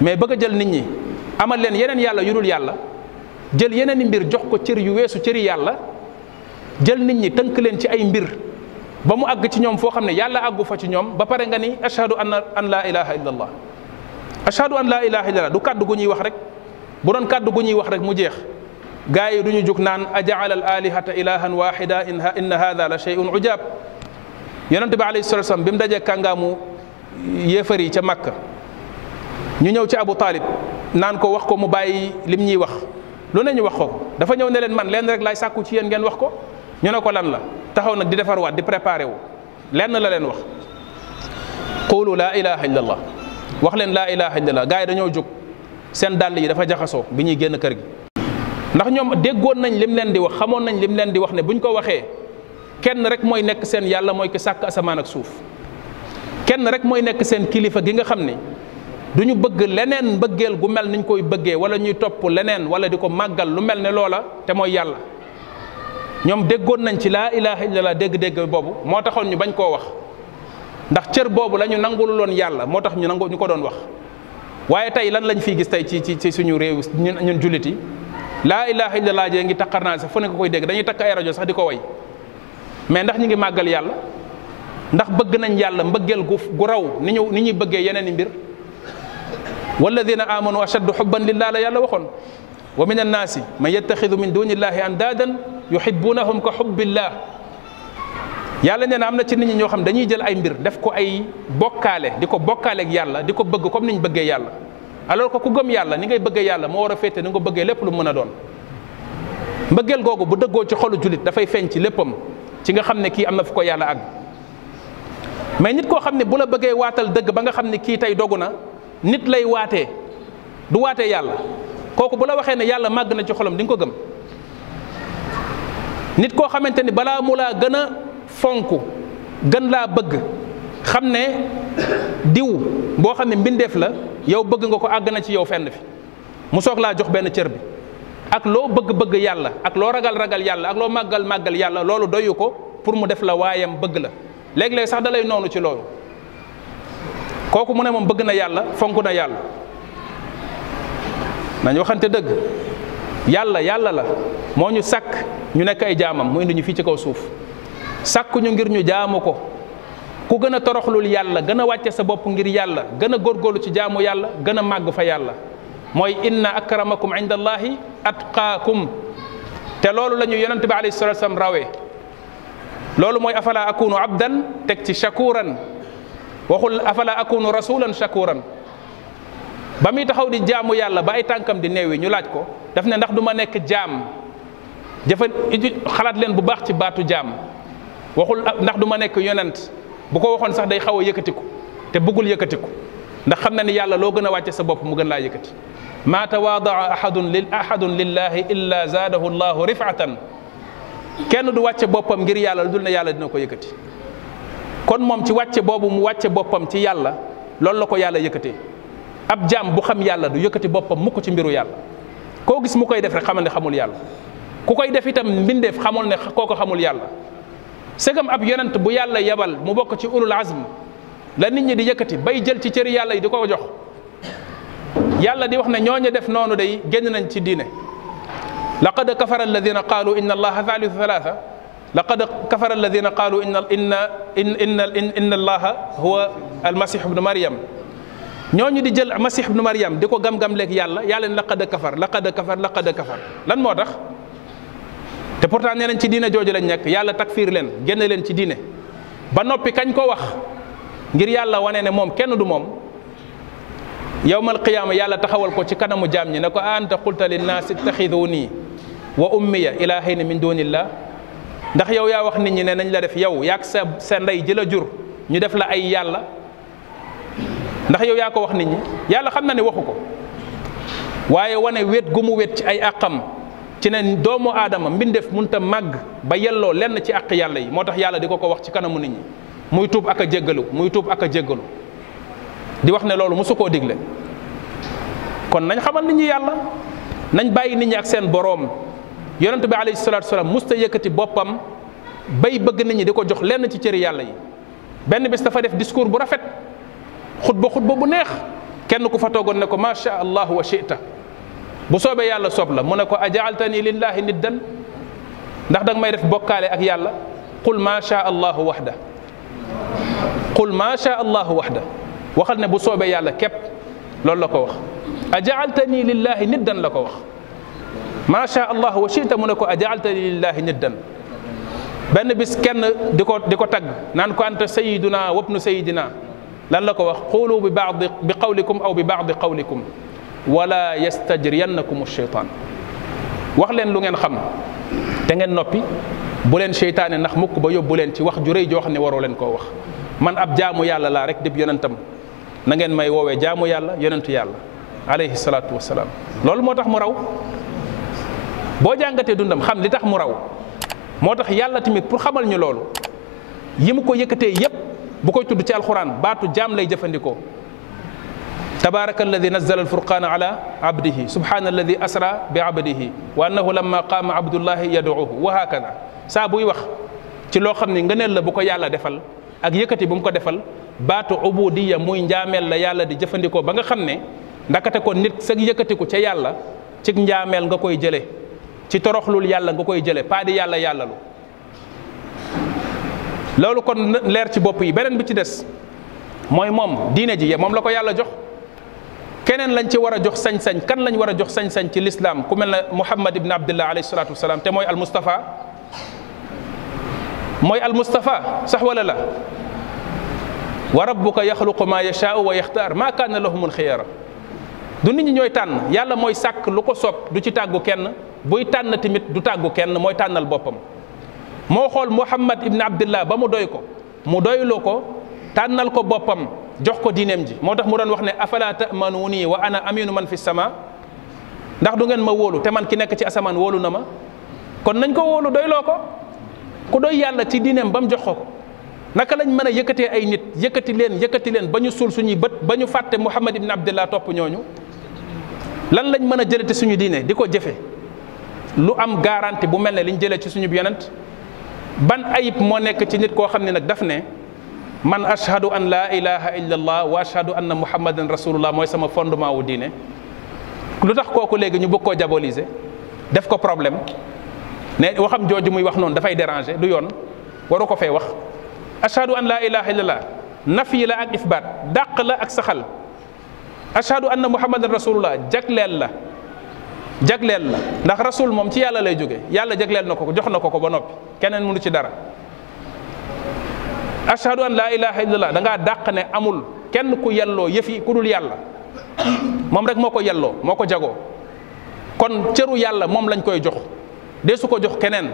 mais bëgg a jël nit ñi amal leen yeneen yàlla yu dul yàlla jël yeneen i mbir jox ko cër yu weesu cëri yàlla jël nit ñi tënk leen ci ay mbir ba mu àgg ci ñoom foo xam ne yàlla àggu fa ci ñoom ba pare nga ni ashhadu an laa ilaha illa allah. ashhadu an laa ilaha illa allah du kàddu gu ñuy wax rek, bu doon kàddu gu ñuy wax rek mu jeex gaa yi du ñu jug naan ajaala al alihata ilahan wahida inna hada la shay'un ujab. yonente bi alayhi salatu wasallam bi mu dajee kàngaamu yéefar yi ca Makka ñu ñëw ci Abu Talib naan ko wax ko mu bàyyi lim ñuy wax lu ne ñu wax ko dafa ñëw ne leen man leen rek laay sàkku ci yéen ngeen wax ko. ñu ne ko lan la taxaw nag di defarwaat di préparé wu lenn la leen wax qulu laa ilaha illa allah wax leen laa ilaha illa allah gaa yi dañoo jóg seen dàll yi dafa jaxasoo bi ñuy génn kër gi ndax ñoom déggoon nañ lim leen di wax xamoon nañ lim leen di wax ne buñ ko waxee kenn rek mooy nekk seen yàlla mooy ki sàkk asamaan ak suuf kenn rek mooy nekk seen kilifa gi nga xam ni du ñu bëgg leneen mbëggeel gu mel niñ koy bëggee wala ñuy topp leneen wala di ko màggal lu mel ne loola te mooy yàlla. ñoom déggoon nañ ci laa ilaha illallah dégg-dégg boobu moo taxoon ñu bañ koo wax ndax cër boobu la ñu nangululoon yàlla moo tax ñu ko doon wax. waaye tey lan lañ fiy gis tey ci suñu réew ñun jullit yi laa ilaha illallah jee ngi takkar naa sax fu ne ko koy dégg dañuy takk ay rajo sax di ko way mais ndax ñu ngi màggal yàlla ndax bëgg nañ yàlla mbëggeel gu raw ni ñuy bëggee yeneen i mbir. walladina amanu ashaddu hubban lillah la yàlla waxoon wa min annaasi man yattaxidu min dunillahi andaadan yuhibbunahum ka hubbillah. yàlla nee na am na ci nit ñi ñoo xam dañuy jël ay mbir def ko ay bokkaale di ko bokkaale ak yàlla di ko bëgg comme ni ñu bëggee yàlla alors que ku gëm yàlla ni ngay bëggee yàlla moo war a féete ni nga ko bëggee lépp lu mën a doon. mbëggeel googu bu dëggoo ci xolu julit dafay feeñ ci léppam ci nga xam ne kii am na fu ko yàlla àgg mais nit koo xam ne bu la bëggee waatal dëgg ba nga xam ne kii tey dogu na nit lay waatee du waatee yàlla kooku bu la waxee ne yàlla màgg na ci xolam di nga ko gëm. nit koo xamante ni balaa mu laa gën a fonk gën laa bëgg xam ne diw boo xam ne mbindeef la yow bëgg nga ko àgg na ci yow fenn fi mu soog laa jox benn cër bi ak loo bëgg-bëgg yàlla ak loo ragal yàlla ak loo màggal yàlla loolu doyu ko pour mu def la waayam bëgg la léeg-léeg sax da lay noonu ci loolu kooku mu ne moom bëgg na yàlla fonk na yàlla. nañ waxante dëgg yàlla la moo ñu sàkk ñu nekk ay jaamam mu indi ñu fii ci kaw suuf sàkk ñu ngir ñu jaamu ko ku gën a toroxlul yàlla gën a wàcce sa bopp ngir yàlla gën a góorgóorlu ci jaamu yàlla gën a màgg fa yàlla mooy inna akramakum inda allahi atqaakum te loolu la ñu yonente bi alayhi salatu wasallam rawee loolu mooy afala akunu abdan teg ci shakuran waxul afala akunu rasulan shakuran ba muy taxaw di jaamu yàlla ba ay tànkam di neewi ñu laaj ko daf ne ndax du ma nekk jaam xalaat leen bu baax ci baatu jaam waxul ndax du ma nekk yonent bu ko waxoon sax day xaw a yëkkatiku te bëggul yëkkatiku ndax xam na ni yàlla loo gën a wàcce sa bopp mu gën laa yëkkati maa tawaadaa ahadun lillahi illa zaadahu llahu rifatan kenn du wàcce boppam ngir yàlla lu dul ne yàlla dina ko yëkkati kon moom ci wàcce boobu mu wàcce boppam ci yàlla loolu la ko yàlla yëkkatee ab jaam bu xam yàlla du yëkkati boppam mukk ci mbiru yàlla koo gis mu koy def rek xamal ne xamul yàlla ku koy def itam mbindeef xamul ne kooko xamul yàlla segam ab yonent bu yàlla yebal mu bokk ci ulul azm la nit ñi di yëkkati bay jël ci cëri yàlla yi di ko jox yàlla di wax ne ñooñu def noonu day génn nañ ci diine laqad kafara alladina qaalu inna allaha thalithu thalatha laqad kafara alladina qaalu inna allaha huwa almasih ibnu maryam ñooñu di jël masih ibnu maryam di ko gam-gam leeg yàlla ne laqad kafar lan moo tax te pourtant nee nañ ci diine jooju lañ nekk yàlla takfiir leen génne leen ci diine ba noppi kañ ko wax ngir yàlla wane ne moom kenn du moom yawmal qiyaama yàlla taxawal ko ci kanamu jaam ñi ne ko anta qulta linnaasi ittaxiduni wa ummiya ilaahayni min dunillah ndax yow yaa wax nit ñi ne nañ la def yow yaag sa ndey ji la jur ñu def la ay yàlla ndax yow yaa ko wax nit ñi yàlla xam na ne waxu ko waaye wane wét gu mu wét ci ay àqam ci ne doomu aadama mbindeef munta màgg ba yelloo lenn ci àq yàlla yi moo tax yàlla di ko wax ci kanamu nit ñi muy tuub ak a jéggalu di wax ne loolu mosu koo digle kon nañ xamal nit ñi yàlla nañ bàyyi nit ñi ak seen boroom yonent bi alayhi salaatu wasalaam musta yëkkati boppam bay bëgg nit ñi di ko jox lenn ci cëri yàlla yi benn bés dafa def discours bu rafet xutba bu neex kenn ku fa toogoon ne ko ma sha allahu wa shi'ta bu soobee yàlla soob la mu ne ko ajaaltani lillahi niddan ndax danga may def bokkaale ak yàlla qul ma sha allahu waxda qul ma sha allahu waxda waxal ne bu soobee yàlla képp loolu la ko wax ajaaltani lillahi niddan la ko wax ma sha allahu wa shita mu ne ko ajaaltani lillahi niddan benn bis kenn di ko tagg naan ko anta sayiduna wabnu sayidina lan la ko wax qulu bi qawlikum aw bi baadi qawlikum wala yastajriyannakum ash-shaytan wax leen lu ngeen xam te ngeen noppi bu leen seytaane ndax mukk ba yóbbu leen ci wax ju rëy joo xam ne waroo leen koo wax man ab jaamu yàlla laa rek dib yonentam na ngeen may woowee jaamu yàlla yonentu yàlla alayhi salaatu wasalaam loolu moo tax mu raw boo jàngatee dundam xam li tax mu raw moo tax yàlla tamit pour xamal ñu loolu yi mu ko yëkkatee yépp bu koy tudd ci alquran baatu jaam lay jëfandikoo tabaraka alladi nazzala alfurqana ala abdihi subhana alladi asra bi abdihi wa annahu lamma qaama abdullahi yaduuhu wa hakada saa buy wax ci loo xam ne ngëneel la bu ko yàlla defal ak yëkkati bu mu ko defal baatu ubudiya muy njaameel la yàlla di jëfandikoo ba nga xam ne ndakate ko nit sag yëkkatiku ca yàlla ci njaameel nga koy jële ci toroxlul yàlla nga koy jële pas di yàlla yàllalu loolu kon leer ci bopp yi beneen bi ci des mooy moom diine ji moom la ko yàlla jox keneen lañ ci war a jox sañ-sañ kan lañ war a jox sañ-sañ ci l'islam ku mel ne Muhammad ibn Abdullah alayhi salatu wasalaam te mooy al Mustafa sax wala la wa rabbuka yaxluqu ma yashaau wa yaxtaar ma kaana lahumul xiyara du nit ñi ñooy tànn yàlla mooy sàkk lu ko soob du ci tàggu kenn buy tànn tamit du tàggu kenn mooy tànnal boppam moo xool Muhammad ibn Abdullah ba mu doy ko mu doyloo ko tànnal ko boppam jox ko diineem ji moo tax mu doon wax ne afala ta'manuni wa ana aminu man fi sama ndax du ngeen ma wóolu te man ki nekk ci asamaan wóolu na ma kon nañ ko wóolu doyloo ko ku doy yàlla ci diineem ba mu jox ko naka lañ mën a yëkkatee ay nit yëkkati leen ba ñu suul suñuy bët ba ñu fàtte Muhammad ibn Abdullah topp ñooñu lan lañ mën a jëlate suñu diine di ko jëfe lu am garanti bu mel ne liñ jëlee ci suñu yonent ban ayib moo nekk ci nit koo xam ne nag daf ne man ashhadu an la ilaha illa allah wa ashhadu anna muhammadan rasulullah mooy sama fondement wu diine lu tax kooku léegi ñu bëgg koo diaboliser def ko problème ne waxam jooju muy wax noonu dafay déranger du yoon waru ko fay wax ashhadu an la ilaha illa allah nafi la ak isbaat dàq la ak saxal ashhadu anna muhammadan rasulullah jagleel la ndax rasul moom ci yàlla lay jóge yàlla jagleel na ko jox na ko ba noppi keneen mënu ci dara ashhadu an la ilaha illallah da ngaa dàq ne amul kenn ku yelloo yëfi ku dul yàlla moom rek moo ko yelloo moo ko jagoo kon cëru yàlla moom lañ koy jox de su ko jox keneen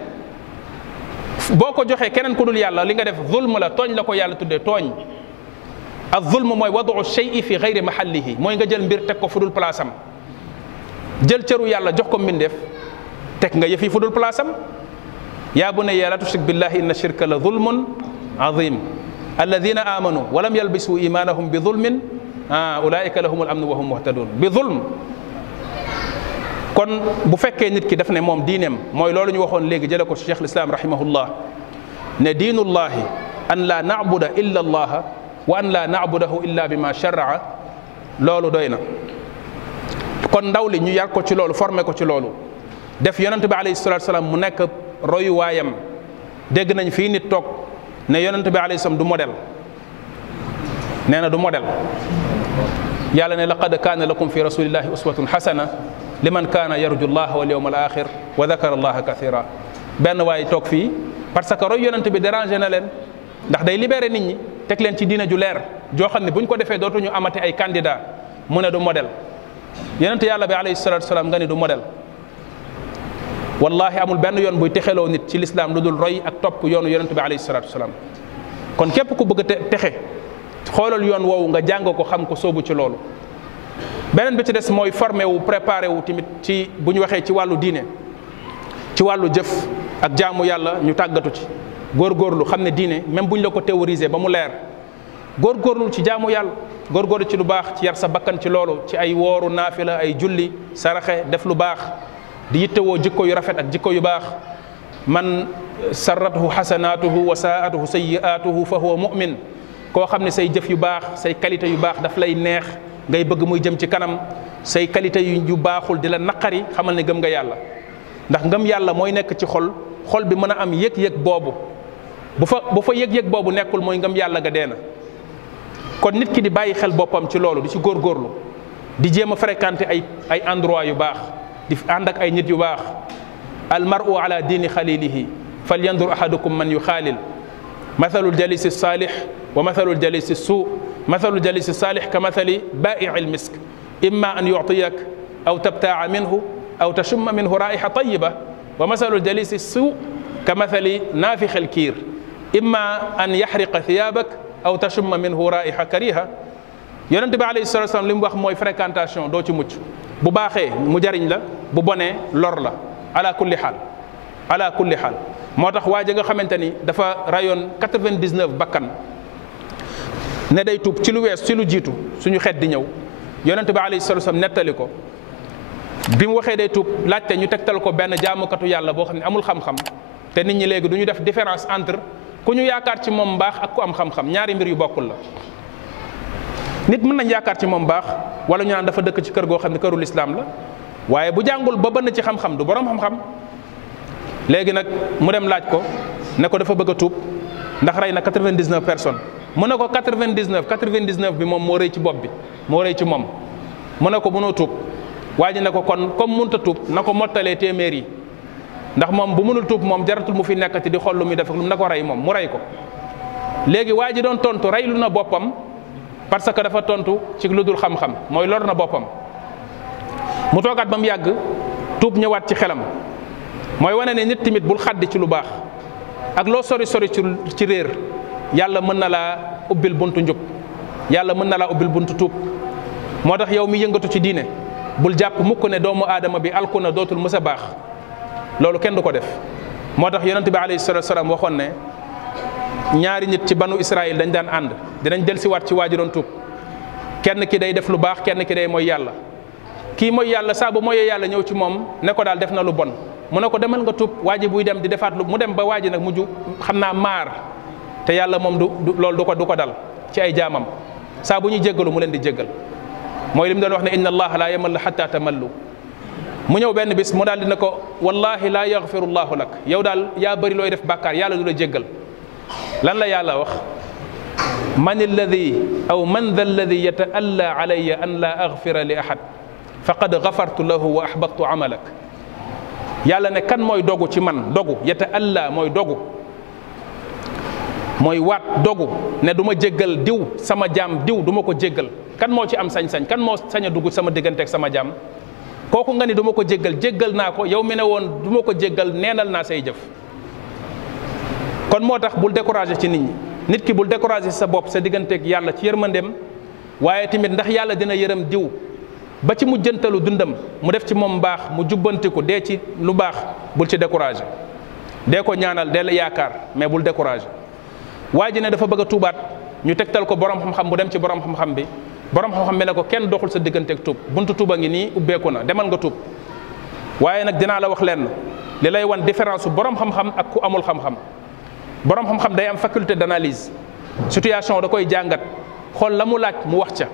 boo ko joxee keneen ku dul yàlla li nga def zulm la tooñ la ko yàlla tuddee tooñ ak zulm mooy wadu shay'i fi gayri mahallihi mooy nga jël mbir teg ko fu dul place am jël cëru yàlla jox ko mbindeef teg nga yëfi fu dul place am yaa bunayya la tushrik billahi inna shirka la zulmun azim alladina amanu wa lam yalbisu imanahum bi zulmin ulaika lahumul amnu wa hum muhtadun bi zulm kon bu fekkee nit ki daf ne moom diineem mooy loolu ñu waxoon léegi jële ko ci cheikh l'islam rahimahullah ne diinullahi an la na'buda illa allaha wa an la na'budahu illa bima sharaa loolu doy na kon ndaw li ñu yar ko ci loolu formé ko ci loolu def yonent bi alayhi salatu wasalaam mu nekk royuwaayam dégg nañ fii nit toog ne yonent bi alayhi salaam du modèle nee na du modèle yàlla ne laqad kaana lakum fi rasulillahi uswatun hasana liman kaana yarju llaha wal yawma al axir wa dakara allaha kathira benn waay toog fii parce que roy yonent bi dérangé na leen ndax day libéré nit ñi teg leen ci diina ju leer joo xam ne bu ñu ko defee dootuñu amati ay candidat mu ne du modèle yonent yàlla bi alayhi salatu wasalaam nga ni du modèle wallahi amul benn yoon buy texeloo nit ci lislaam lu dul roy ak topp yoonu yonent bi alayhi salatu wasalaam kon képp ku bëgg a texe xoolal yoon woowu nga jàng ko xam ko soobu ci loolu beneen bi ci des mooy formé wu préparé wu tamit ci bu ñu waxee ci wàllu diine ci wàllu jëf ak jaamu yàlla ñu tàggatu ci góorgóorlu xam ne diine même bu ñu la ko théoriser ba mu leer góorgóorlu ci jaamu yàlla góorgóorlu ci lu baax ci yar sa bakkan ci loolu ci ay wooru naafila ay julli saraxe def lu baax di yittewoo jikko yu rafet ak jikko yu baax man sarrathu xasanaatuhu wa saa'atuhu sayyi'aatuhu fa huwa mu'min koo xam ne say jëf yu baax say qualité yu baax daf lay neex ngay bëgg muy jëm ci kanam say qualité yu baaxul di la naqari xamal ne gëm nga yàlla ndax ngëm yàlla mooy nekk ci xol bi mën a am yëg-yëg boobu bu fa yëg-yëg boobu nekkul mooy ngëm yàlla ga dee na. kon nit ki di bàyyi xel boppam ci loolu di ci góorgóorlu di jéem a fréquenter ay endroit yu baax di ànd ak ay nit yu baax. al mar'u ala diini xalilihi falyandur ahadukum man yuxaalil mathalu ljalisi salih wa mathalu ljalisi suu mathalu ljalisi salih ka mathali baa'i'i lmisk imma an yu'tiyak aw tabtaa'a minhu aw tashumma minhu raiha tayiba wa mathalu ljalisi suu ka mathali naafixi lkiir imma an yaxriqa thiyaabak aw tashumma minhu raiha kariha. yonente bi alayhi salatu wasalam li mu wax mooy fréquentation doo ci mucc bu baaxee mu jariñ la bu bonee lor la ala kulli xaal ala kulli xaal. moo tax waa ji nga xamante ni dafa rayoon 99 bakkan ne day tuub ci lu wees ci lu jiitu suñu xeet di ñëw yonente bi alayhi salatu wasalam nettali ko bi mu waxee day tuub laajte ñu tegtal ko benn jaamukatu yàlla boo xam ne amul xam-xam te nit ñi léegi du ñu def différence entre ku ñu yaakaar ci moom mbaax ak ku am xam-xam ñaari mbir yu bokkul la. nit mën nañ yaakaar ci moom baax wala ñu naan dafa dëkk ci kër goo xam ne këru lislaam la waaye bu jàngul ba bënn ci xam-xam du borom xam-xam. léegi nag mu dem laaj ko ne ko dafa bëgg a tuub ndax rey na 99 personnes mu ne ko 99 bi moom moo rëy ci bopp bi moo rëy ci moom mu ne ko mënoo tuub waa ji ne ko kon comme mënut a tuub na ko mottalee téeméer yi ndax moom bu mënul tuub moom jaratul mu fi nekkati di xool lu muy def ak lu mu na ko rey moom mu rey ko. léegi waa ji doon tontu reylu na boppam parce que dafa tontu ci lu dul xam-xam mooy lor na boppam mu toogaat ba mu yàgg tuub ñëwaat ci xelam. mooy wane ne nit tamit bul xaddi ci lu baax ak loo sori ci réer yàlla mën na laa ubbil buntu njub yàlla mën na laa ubbil buntu tuub. moo tax yow mi yëngatu ci diine bul jàpp mukk ne doomu aadama bi alku na dootul mës a baax loolu kenn du ko def. moo tax yonente bi alayhi salatu wasalaam waxoon ne ñaari nit ci banu Israël dañ daan ànd dinañ dellusiwaat ci waa ji doon tuub kenn ki day def lu baax kenn ki day mooy yàlla. kii mooy yàlla saa bu mooyee yàlla ñëw ci moom ne ko daal def na lu bon mu ne ko demal nga tuub waa ji buy dem di defaat lu mu dem ba waa ji nag mujj xam naa maar te yàlla moom loolu du ko dal ci ay jaamam saa bu ñuy jéggalu mu leen di jéggal mooy li mu doon wax ne inna allaha la yamallu hatta tamallu. mu ñëw benn bis mu daal di ne ko wallahi la yaghfiru llahu lak yow daal yaa bëri looy def bàkkaar yàlla du la jéggal. lan la yàlla wax man alladi aw man dha alladi yataalla alayya an la aghfira li ahad faqad ghafartu lahu wa ahbattu amalak. yàlla ne kan mooy dogu ci man dogu yataalla mooy dogu mooy waat dogu ne du ma jéggal diw sama jaam diw du ma ko jéggal. kan moo ci am sañ-sañ kan moo sañ a dugg sama diggante ak sama jaam kooku nga ni du ma ko jéggal jéggal naa ko yow mi ne woon du ma ko jéggal neenal naa say jëf. kon moo tax bul découragé ci nit ñi nit ki bul découragé sa bopp sa digganteeg yàlla ci yërmandeem waaye tamit ndax yàlla dina yërëm diw ba ci mu jëntalu dundam mu def ci moom mbaax mu jubbantiku dee ci lu baax bul ci découragé dee ko ñaanal dee la yaakaar mais bul découragé. waa ji ne dafa bëgg a tuubaat ñu tegtal ko borom xam-xam mu dem ci borom xam-xam bi borom xam-xam bi ne ko kenn doxul sa digganteeg tuub buntu tuuba ngi nii ubbeeku na demal nga tuub waaye nag dinaa la wax lenn li lay wan différence su borom xam-xam ak ku amul xam-xam. borom xam-xam day am faculté d'analyse situation da koy jàngat xool la mu laaj mu wax ca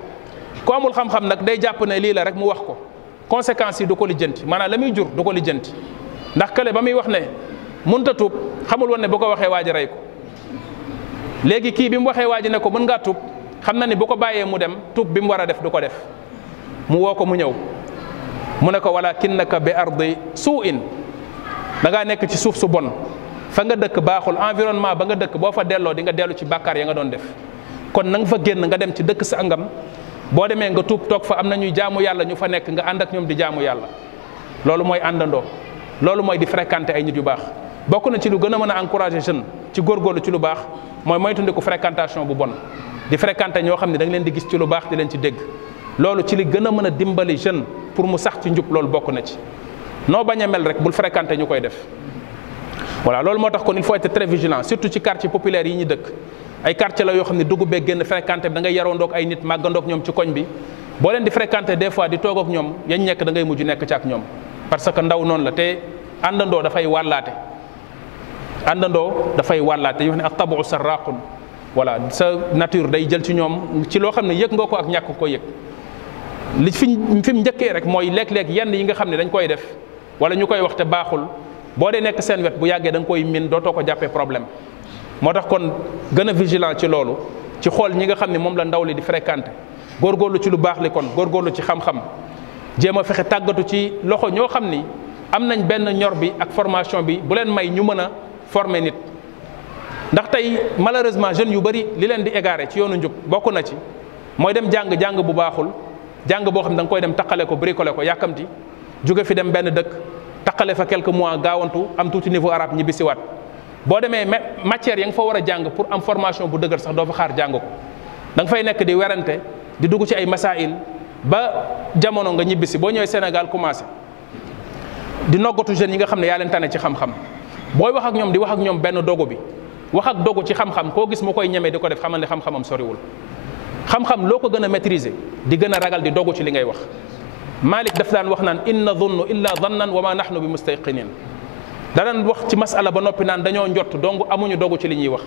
ku amul xam-xam nag day jàpp ne lii la rek mu wax ko conséquences yi du ko lijjanti maanaam la muy jur du ko lijjanti ndax kële ba muy wax ne mënta tuub xamul woon ne bu ko waxee waa ji rey ko léegi kii bi mu waxee waa ji ne ko mën ngaa tuub xam na ni bu ko bàyyee mu dem tuub bi mu war a def du ko def mu woo ko mu ñëw mu ne ko walakinnaka bi ardi suu'in da ngaa nekk ci suuf su bon fa nga dëkk baaxul environnement ba nga dëkk boo fa delloo di nga dellu ci bàkkaar ya nga doon def kon na nga fa génn nga dem ci dëkk sa angam boo demee nga tuub toog fa am na ñuy jaamu yàlla ñu fa nekk nga ànd ak ñoom di jaamu yàlla loolu mooy àndandoo loolu mooy di fréquenter ay nit yu baax bokk na ci lu gën a mën a encourager jeune ci góorgóorlu ci lu baax mooy moytandiku fréquentation bu bon di fréquenter ñoo xam ne da nga leen di gis ci lu baax di leen ci dégg loolu ci li gën a mën a dimbali jeune pour mu sax ci njub loolu bokk na ci noo bañ a mel rek bul fréquenter ñu koy def. voilà loolu moo tax kon il faut être très vigilant surtout ci quartier populaire yi ñu dëkk ay quartier la yoo xam ne dugg beeg génn fréquenté bi da ngay yaroondoog ay nit màggandoog ñoom ci koñ bi boo leen di fréquenté des fois di toog ak ñoom yañ nekk da ngay mujj nekk ci ak ñoom parce que ndaw noonu la te àndandoo dafay wàllaate ñu wax ne ak tabu sarraqun voilà sa nature day jël ci ñoom ci loo xam ne yëg nga ko ak ñàkk ko yëg li fi mu njëkkee rek mooy léeg-léeg yenn yi nga xam ne dañ koy def wala ñu koy wax te baaxul boo dee nekk seen wet bu yàggee da nga koy min dootoo ko jàppee problème moo tax kon gën a vigilant ci loolu ci xool ñi nga xam ne moom la ndaw li di fréquenté góorgóorlu ci lu baax li kon góorgóorlu ci xam-xam jéem a fexe tàggatu ci loxo ñoo xam ni am nañ benn ñor bi ak formation bi bu leen may ñu mën a former nit. ndax tey malheureusement jeunes yu bëri li leen di égaré ci yoonu njub bokk na ci mooy dem jàng bu baaxul jàng boo xam ne da nga koy dem taqale ko bricolé ko yàkkamti jóge fi dem benn dëkk taqale fa quelques mois gaawantu am tuuti niveau arabe ñibbi siwaat boo demee matière ya nga fa war a jàng pour am formation bu dëgër sax doo fa xaar jàng ko da nga fay nekk di werante di dugg ci ay masail ba jamono nga ñibbisi boo ñëwee Sénégal commencé di noggatu jeunes yi nga xam ne yaa leen tane ci xam-xam booy wax ak ñoom di wax ak ñoom benn dogu bi wax ak dogu ci xam-xam koo gis mu koy ñemee di ko def xamal ne xam-xamam soriwul xam-xam loo ko gën a maîtriser di gën a ragal di dogu ci li ngay wax Malik daf daan wax naan inna dhunnu illa dhannan wa ma nahnu bi mustayqinin da daan wax ci masala ba noppi naan dañoo njott donc amuñu dogu ci li ñuy wax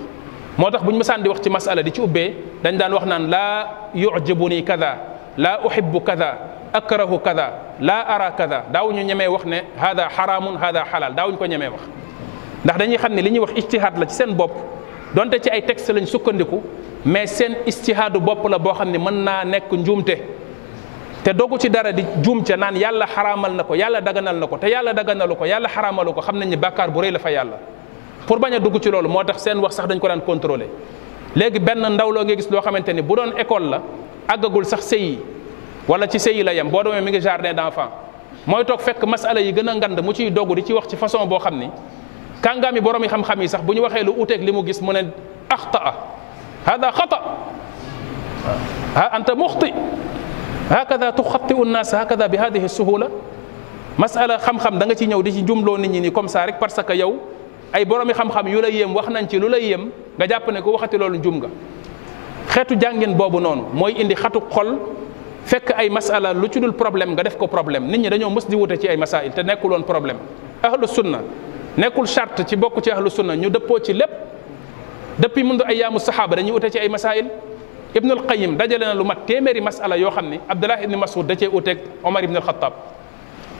moo tax bu ñu mësaan di wax ci masala di ci ubbee dañ daan wax naan laa yujibuni kada laa uhibbu kada akrahu kada laa ara kada daawuñu ñemee wax ne hada xaraamun hada xalaal daawuñu ko ñemee wax ndax dañuy xam ne li ñuy wax ijtihaad la ci seen bopp donte ci ay texte lañ sukkandiku mais seen ijtihaadu bopp la boo xam ne mën naa nekk njuumte te dogu ci dara di juum ca naan yàlla xaraamal na ko yàlla daganal na ko te yàlla daganalu ko yàlla xaraamalu ko xam nañ ne bàkkaar bu rëy la fa yàlla pour bañ a dugg ci loolu moo tax seen wax sax dañ ko daan contrôler léegi benn ndaw loo nga gis loo xamante ni bu doon école la àggagul sax sëyi wala ci sëyi la yem boo demee mi ngi jardin d'enfant mooy toog fekk masala yi gën a ngand mu ciy dogu di ci wax ci façon boo xam ni kàngaami borom yi xam-xam yi sax bu ñu waxee lu uteeg li mu gis mu ne axtaa hada xata ha anta muxti hakada tuxatiu nnaas hakada bi hadihi suhula masala xam-xam da nga ci ñëw di ci jumloo nit ñi ni comme ça rek parce que yow ay borom yi xam-xam yu la yéem wax nañ ci lu la yéem nga jàpp ne ko waxati loolu njum nga xeetu jàngin boobu noonu mooy indi xatu xol fekk ay masala lu ci dul problème nga def ko problème nit ñi dañoo mës di wute ci ay masail te nekkul woon problème ahlu sunna nekkul charte ci bokk ci ahlu sunna ñu dëppoo ci lépp depuis mundu ayyaamu saxaaba dañuy wute ci ay masail Ibnul Qayyim dajale na lu mat téeméeri masala yoo xam ni Abdullah ibn Mas'ud da cee uteeg Omar ibn al-Khattab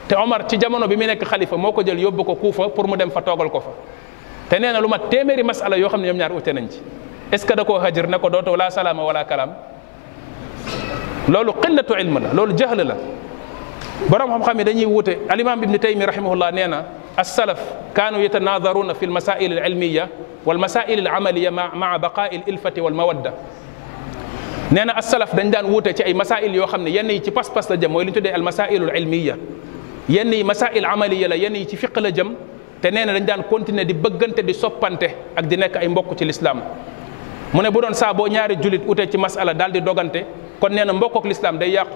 te Omar ci jamono bi mu nekk xalifa moo ko jël yóbbu ko Kuufa pour mu dem fa toogal ko fa te nee na lu mat téeméeri masala yoo xam ne ñoom ñaar ute nañ ci est-ce que da koo hajir ne ko dootoo laa salaama wala kalaam loolu qillatu ilm la loolu jahl la borom xam-xam yi dañuy wute al-imam ibn Taymi rahimahullah nee na as-salaf kaanu yatanaazaruna fi al-masail al-ilmiya wal masail al-amaliya maa baqaa'i al-ilfati wal mawadda nee na as-salaf dañ daan wuute ci ay masail yoo xam ne yenn yi ci pas-pas la jëm mooy li ñu tuddee al-masailul ilmiya yenn yi masail amaliya la yenn yi ci fiq la jëm te nee na dañ daan continuer di bëggante di soppante ak di nekk ay mbokk ci lislaam mu ne bu doon saa boo ñaari julit ute ci masala daal di dogante kon nee na mbokk ak lislaam day yàqu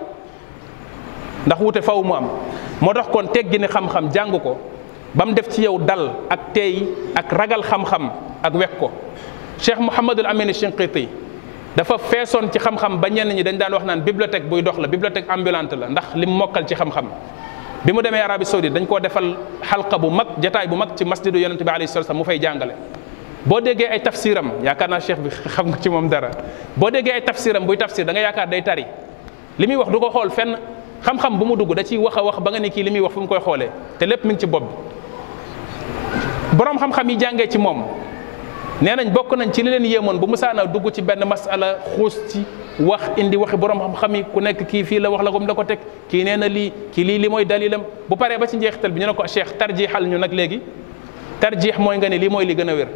ndax wute faw mu am moo tax kon teggi ni xam-xam jàng ko ba mu def ci yow dal ak teey ak ragal xam-xam ak wekk ko Cheikh Mouhamadul Amin Shinqiti dafa feesoon ci xam-xam ba ñenn ñi dañ daan wax naan bibliothèque buy dox la bibliothèque ambulante la ndax lim mokkal ci xam-xam bi mu demee Arabie Saoudite dañ koo defal xalqa bu mag jataay bu mag ci masjidu yonente bi alayhi salaam mu fay jàngale boo déggee ay tafsiram yaakaar naa cheikh bi xam nga ci moom dara boo déggee ay tafsiram buy tafsir da nga yaakaar day tari li muy wax du ko xool fenn xam-xam bu mu dugg da ciy wax a wax ba nga ni kii li muy wax fu mu koy xoolee te lépp mi ngi ci bopp bi borom xam-xam yi jàngee ci moom nee nañ bokk nañ ci li leen yéemoon bu musaana dugg ci benn masala xuus ci wax indi waxi borom xam-xam yi ku nekk kii fii la wax la comme da ko teg kii nee na lii kii lii li mooy dalilam bu paree ba ci njeexital bi ñu ne ko cheikh tarjixal ñu nag léegi tarjix mooy nga ne lii mooy li gën a wér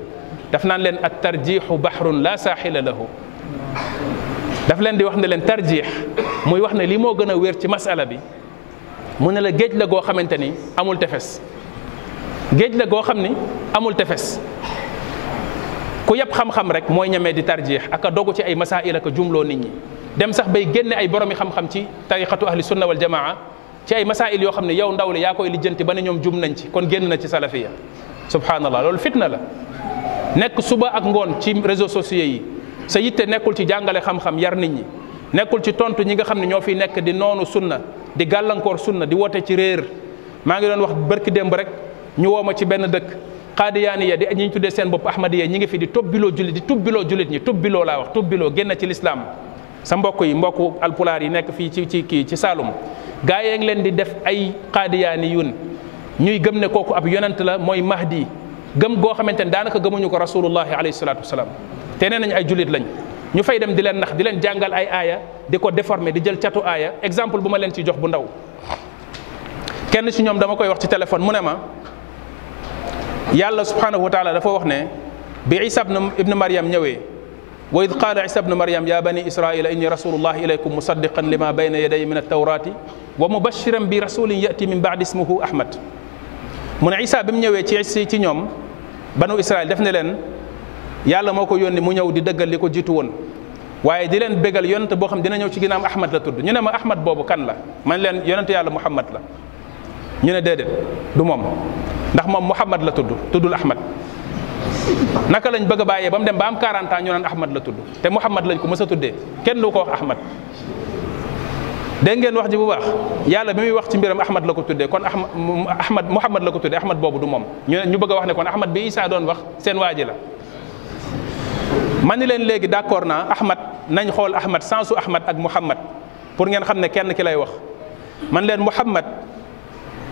daf naan leen at tarjixu bahrun la saaxila lahu daf leen di wax ne leen tarjix muy wax ne lii moo gën a wér ci masala bi mu ne la géej la goo xamante ni amul tefes géej la goo xam ni amul tefes ku yëpp xam-xam rek mooy ñemee di tarjix ak a dogu ci ay masail ak a jumloo nit ñi dem sax bay génne ay boromi xam-xam ci tariqatu ahli sunna wal jamaa ci ay masail yoo xam ne yow ndaw li yaa koy lijjanti ba ne ñoom jum nañ ci kon génn na ci salafiya subhanallah loolu fitna la nekk suba ak ngoon ci réseaux sociaux yi sa yitte nekkul ci jàngale xam-xam yar nit ñi nekkul ci tontu ñi nga xam ne ñoo fi nekk di noonu sunna di gàllankoor sunna di woote ci réer maa ngi doon wax barki démb rek ñu woo ma ci benn dëkk qaadiyaaniya di ñi ñu tuddee seen bopp ahmadiya ñi ngi fi di tubbiloo jullit di tubbiloo jullit ñi tubbiloo laa wax tubbiloo génn ci lislaam sa mbokk yi mbokku alpulaar yi nekk fii ci Saalum gaa yee ngi leen di def ay qaadiyaani yun ñuy gëm ne kooku ab yonent la mooy mahdi gëm goo xamante ne daanaka gëmuñu ko rasulullahi alayhi salaatu wasalaam te nee nañ ay jullit lañ ñu fay dem di leen nax di leen jàngal ay aaya di ko déformer di jël catu aaya exemple bu ma leen ci jox bu ndaw kenn ci ñoom dama koy wax ci téléphone mu ne ma yàlla subhanahu wa taala dafa wax ne bi isa ibn maryam ñëwee wa id qaala isa ibn maryam ya bani israila inni rasulullahi ilaykum musaddiqan lima bayna yaday min altawrati wa mubashiran bi rasulin yati min baadi ismuhu ahmad mu ne isa bi mu ñëwee ci ñoom banu israil def ne leen yàlla moo ko yónni mu ñëw di dëggal li ko jiitu woon waaye di leen bégal yonent boo xam dina ñëw ci ginnaaw ahmad la tudd ñu ne ma ahmad boobu kan la man leen yonent yàlla muhammad la ñu ne déedéet du moom ndax moom muhammad la tuddul ahmad naka lañ bëgg a bàyyee ba mu dem ba am 40 ans ñu naan ahmad la tudd te muhammad lañ ko mës a tuddee kenn du ko wax ahmad dégg ngeen wax ji bu baax yàlla bi muy wax ci mbiram ahmad la ko tuddee kon ahmad muhammad la ko tuddee ahmad boobu du moom ñu bëgg a wax ne kon ahmad bi isa doon wax seen waa ji la man ni leen léegi d'accord naa ahmad nañ xool ahmad sensu ahmad ak muhammad pour ngeen xam ne kenn ki lay wax man leen muhammad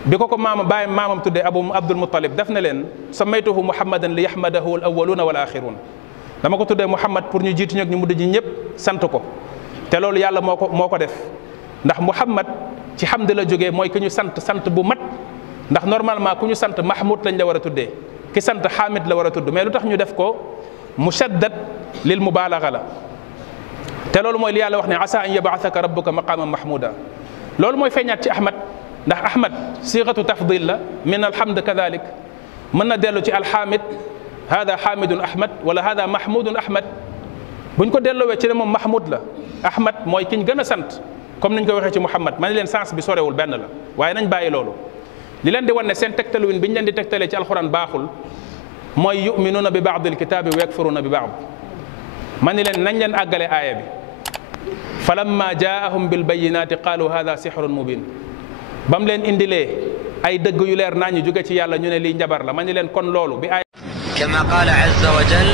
bi ko maamam tuddee abdul muttalib def na leen samaytuhu muhammadan li yahmadahu al awwaluna wal axirun dama ko tuddee muhammad pour ñu jiitu ñoog ñu mujj ñi ñëpp sant ko te loolu yàlla moo ko def ndax muhammad ci hamd la jógee mooy ki ñu sant bu mat ndax normalement ku ñu sant mahmud lañ la war a tuddee ki sant hamid la war a tudd mais lu tax ñu def ko mushaddad lil mubalagha la te loolu mooy li yàlla wax ne asa an yabathaka rabbuka maqaman mahmuda loolu mooy feeñaat ci ahmad ndax ahmad sighatu tafdil la min alhamd kadalik mën na dellu ci alhamid hada hamidun ahmad wala hada mahmudun ahmad buñ ko delloowee ci ne moom mahmud la ahmad mooy kiñ gën a sant comme niñ ko waxee ci muhammad man leen sens bi sorewul benn la waaye nañ bàyyi loolu li leen di wan ne seen tegtaluwin bi ñu leen di tegtalee ci alxuraan baaxul mooy yuminuuna bi baadil kitaabi wa yakfuruuna bi baad man ni leen nañ leen àggale aaya bi falamma jaahum bil bayinaati qaalu hada sihrun mubin ba mu leen indilee ay dëgg yu leer naa ñu jóge ci yàlla ñu ne lii njabar la man ni leen kon loolu bi aaya kama qaala azza wa jal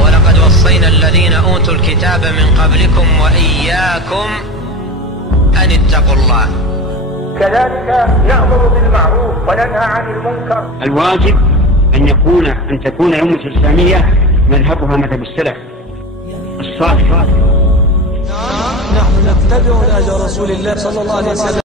wa laqad wassayna alladina utu alkitaba min qablikum wa iyyakum an ittaqu llah كذلك نأمر بالمعروف وننهى عن المنكر. الواجب أن تكون أمة الإسلامية مذهبها مذهب السلف الصالح. نحن نتبع نهج رسول الله صلى الله عليه وسلم.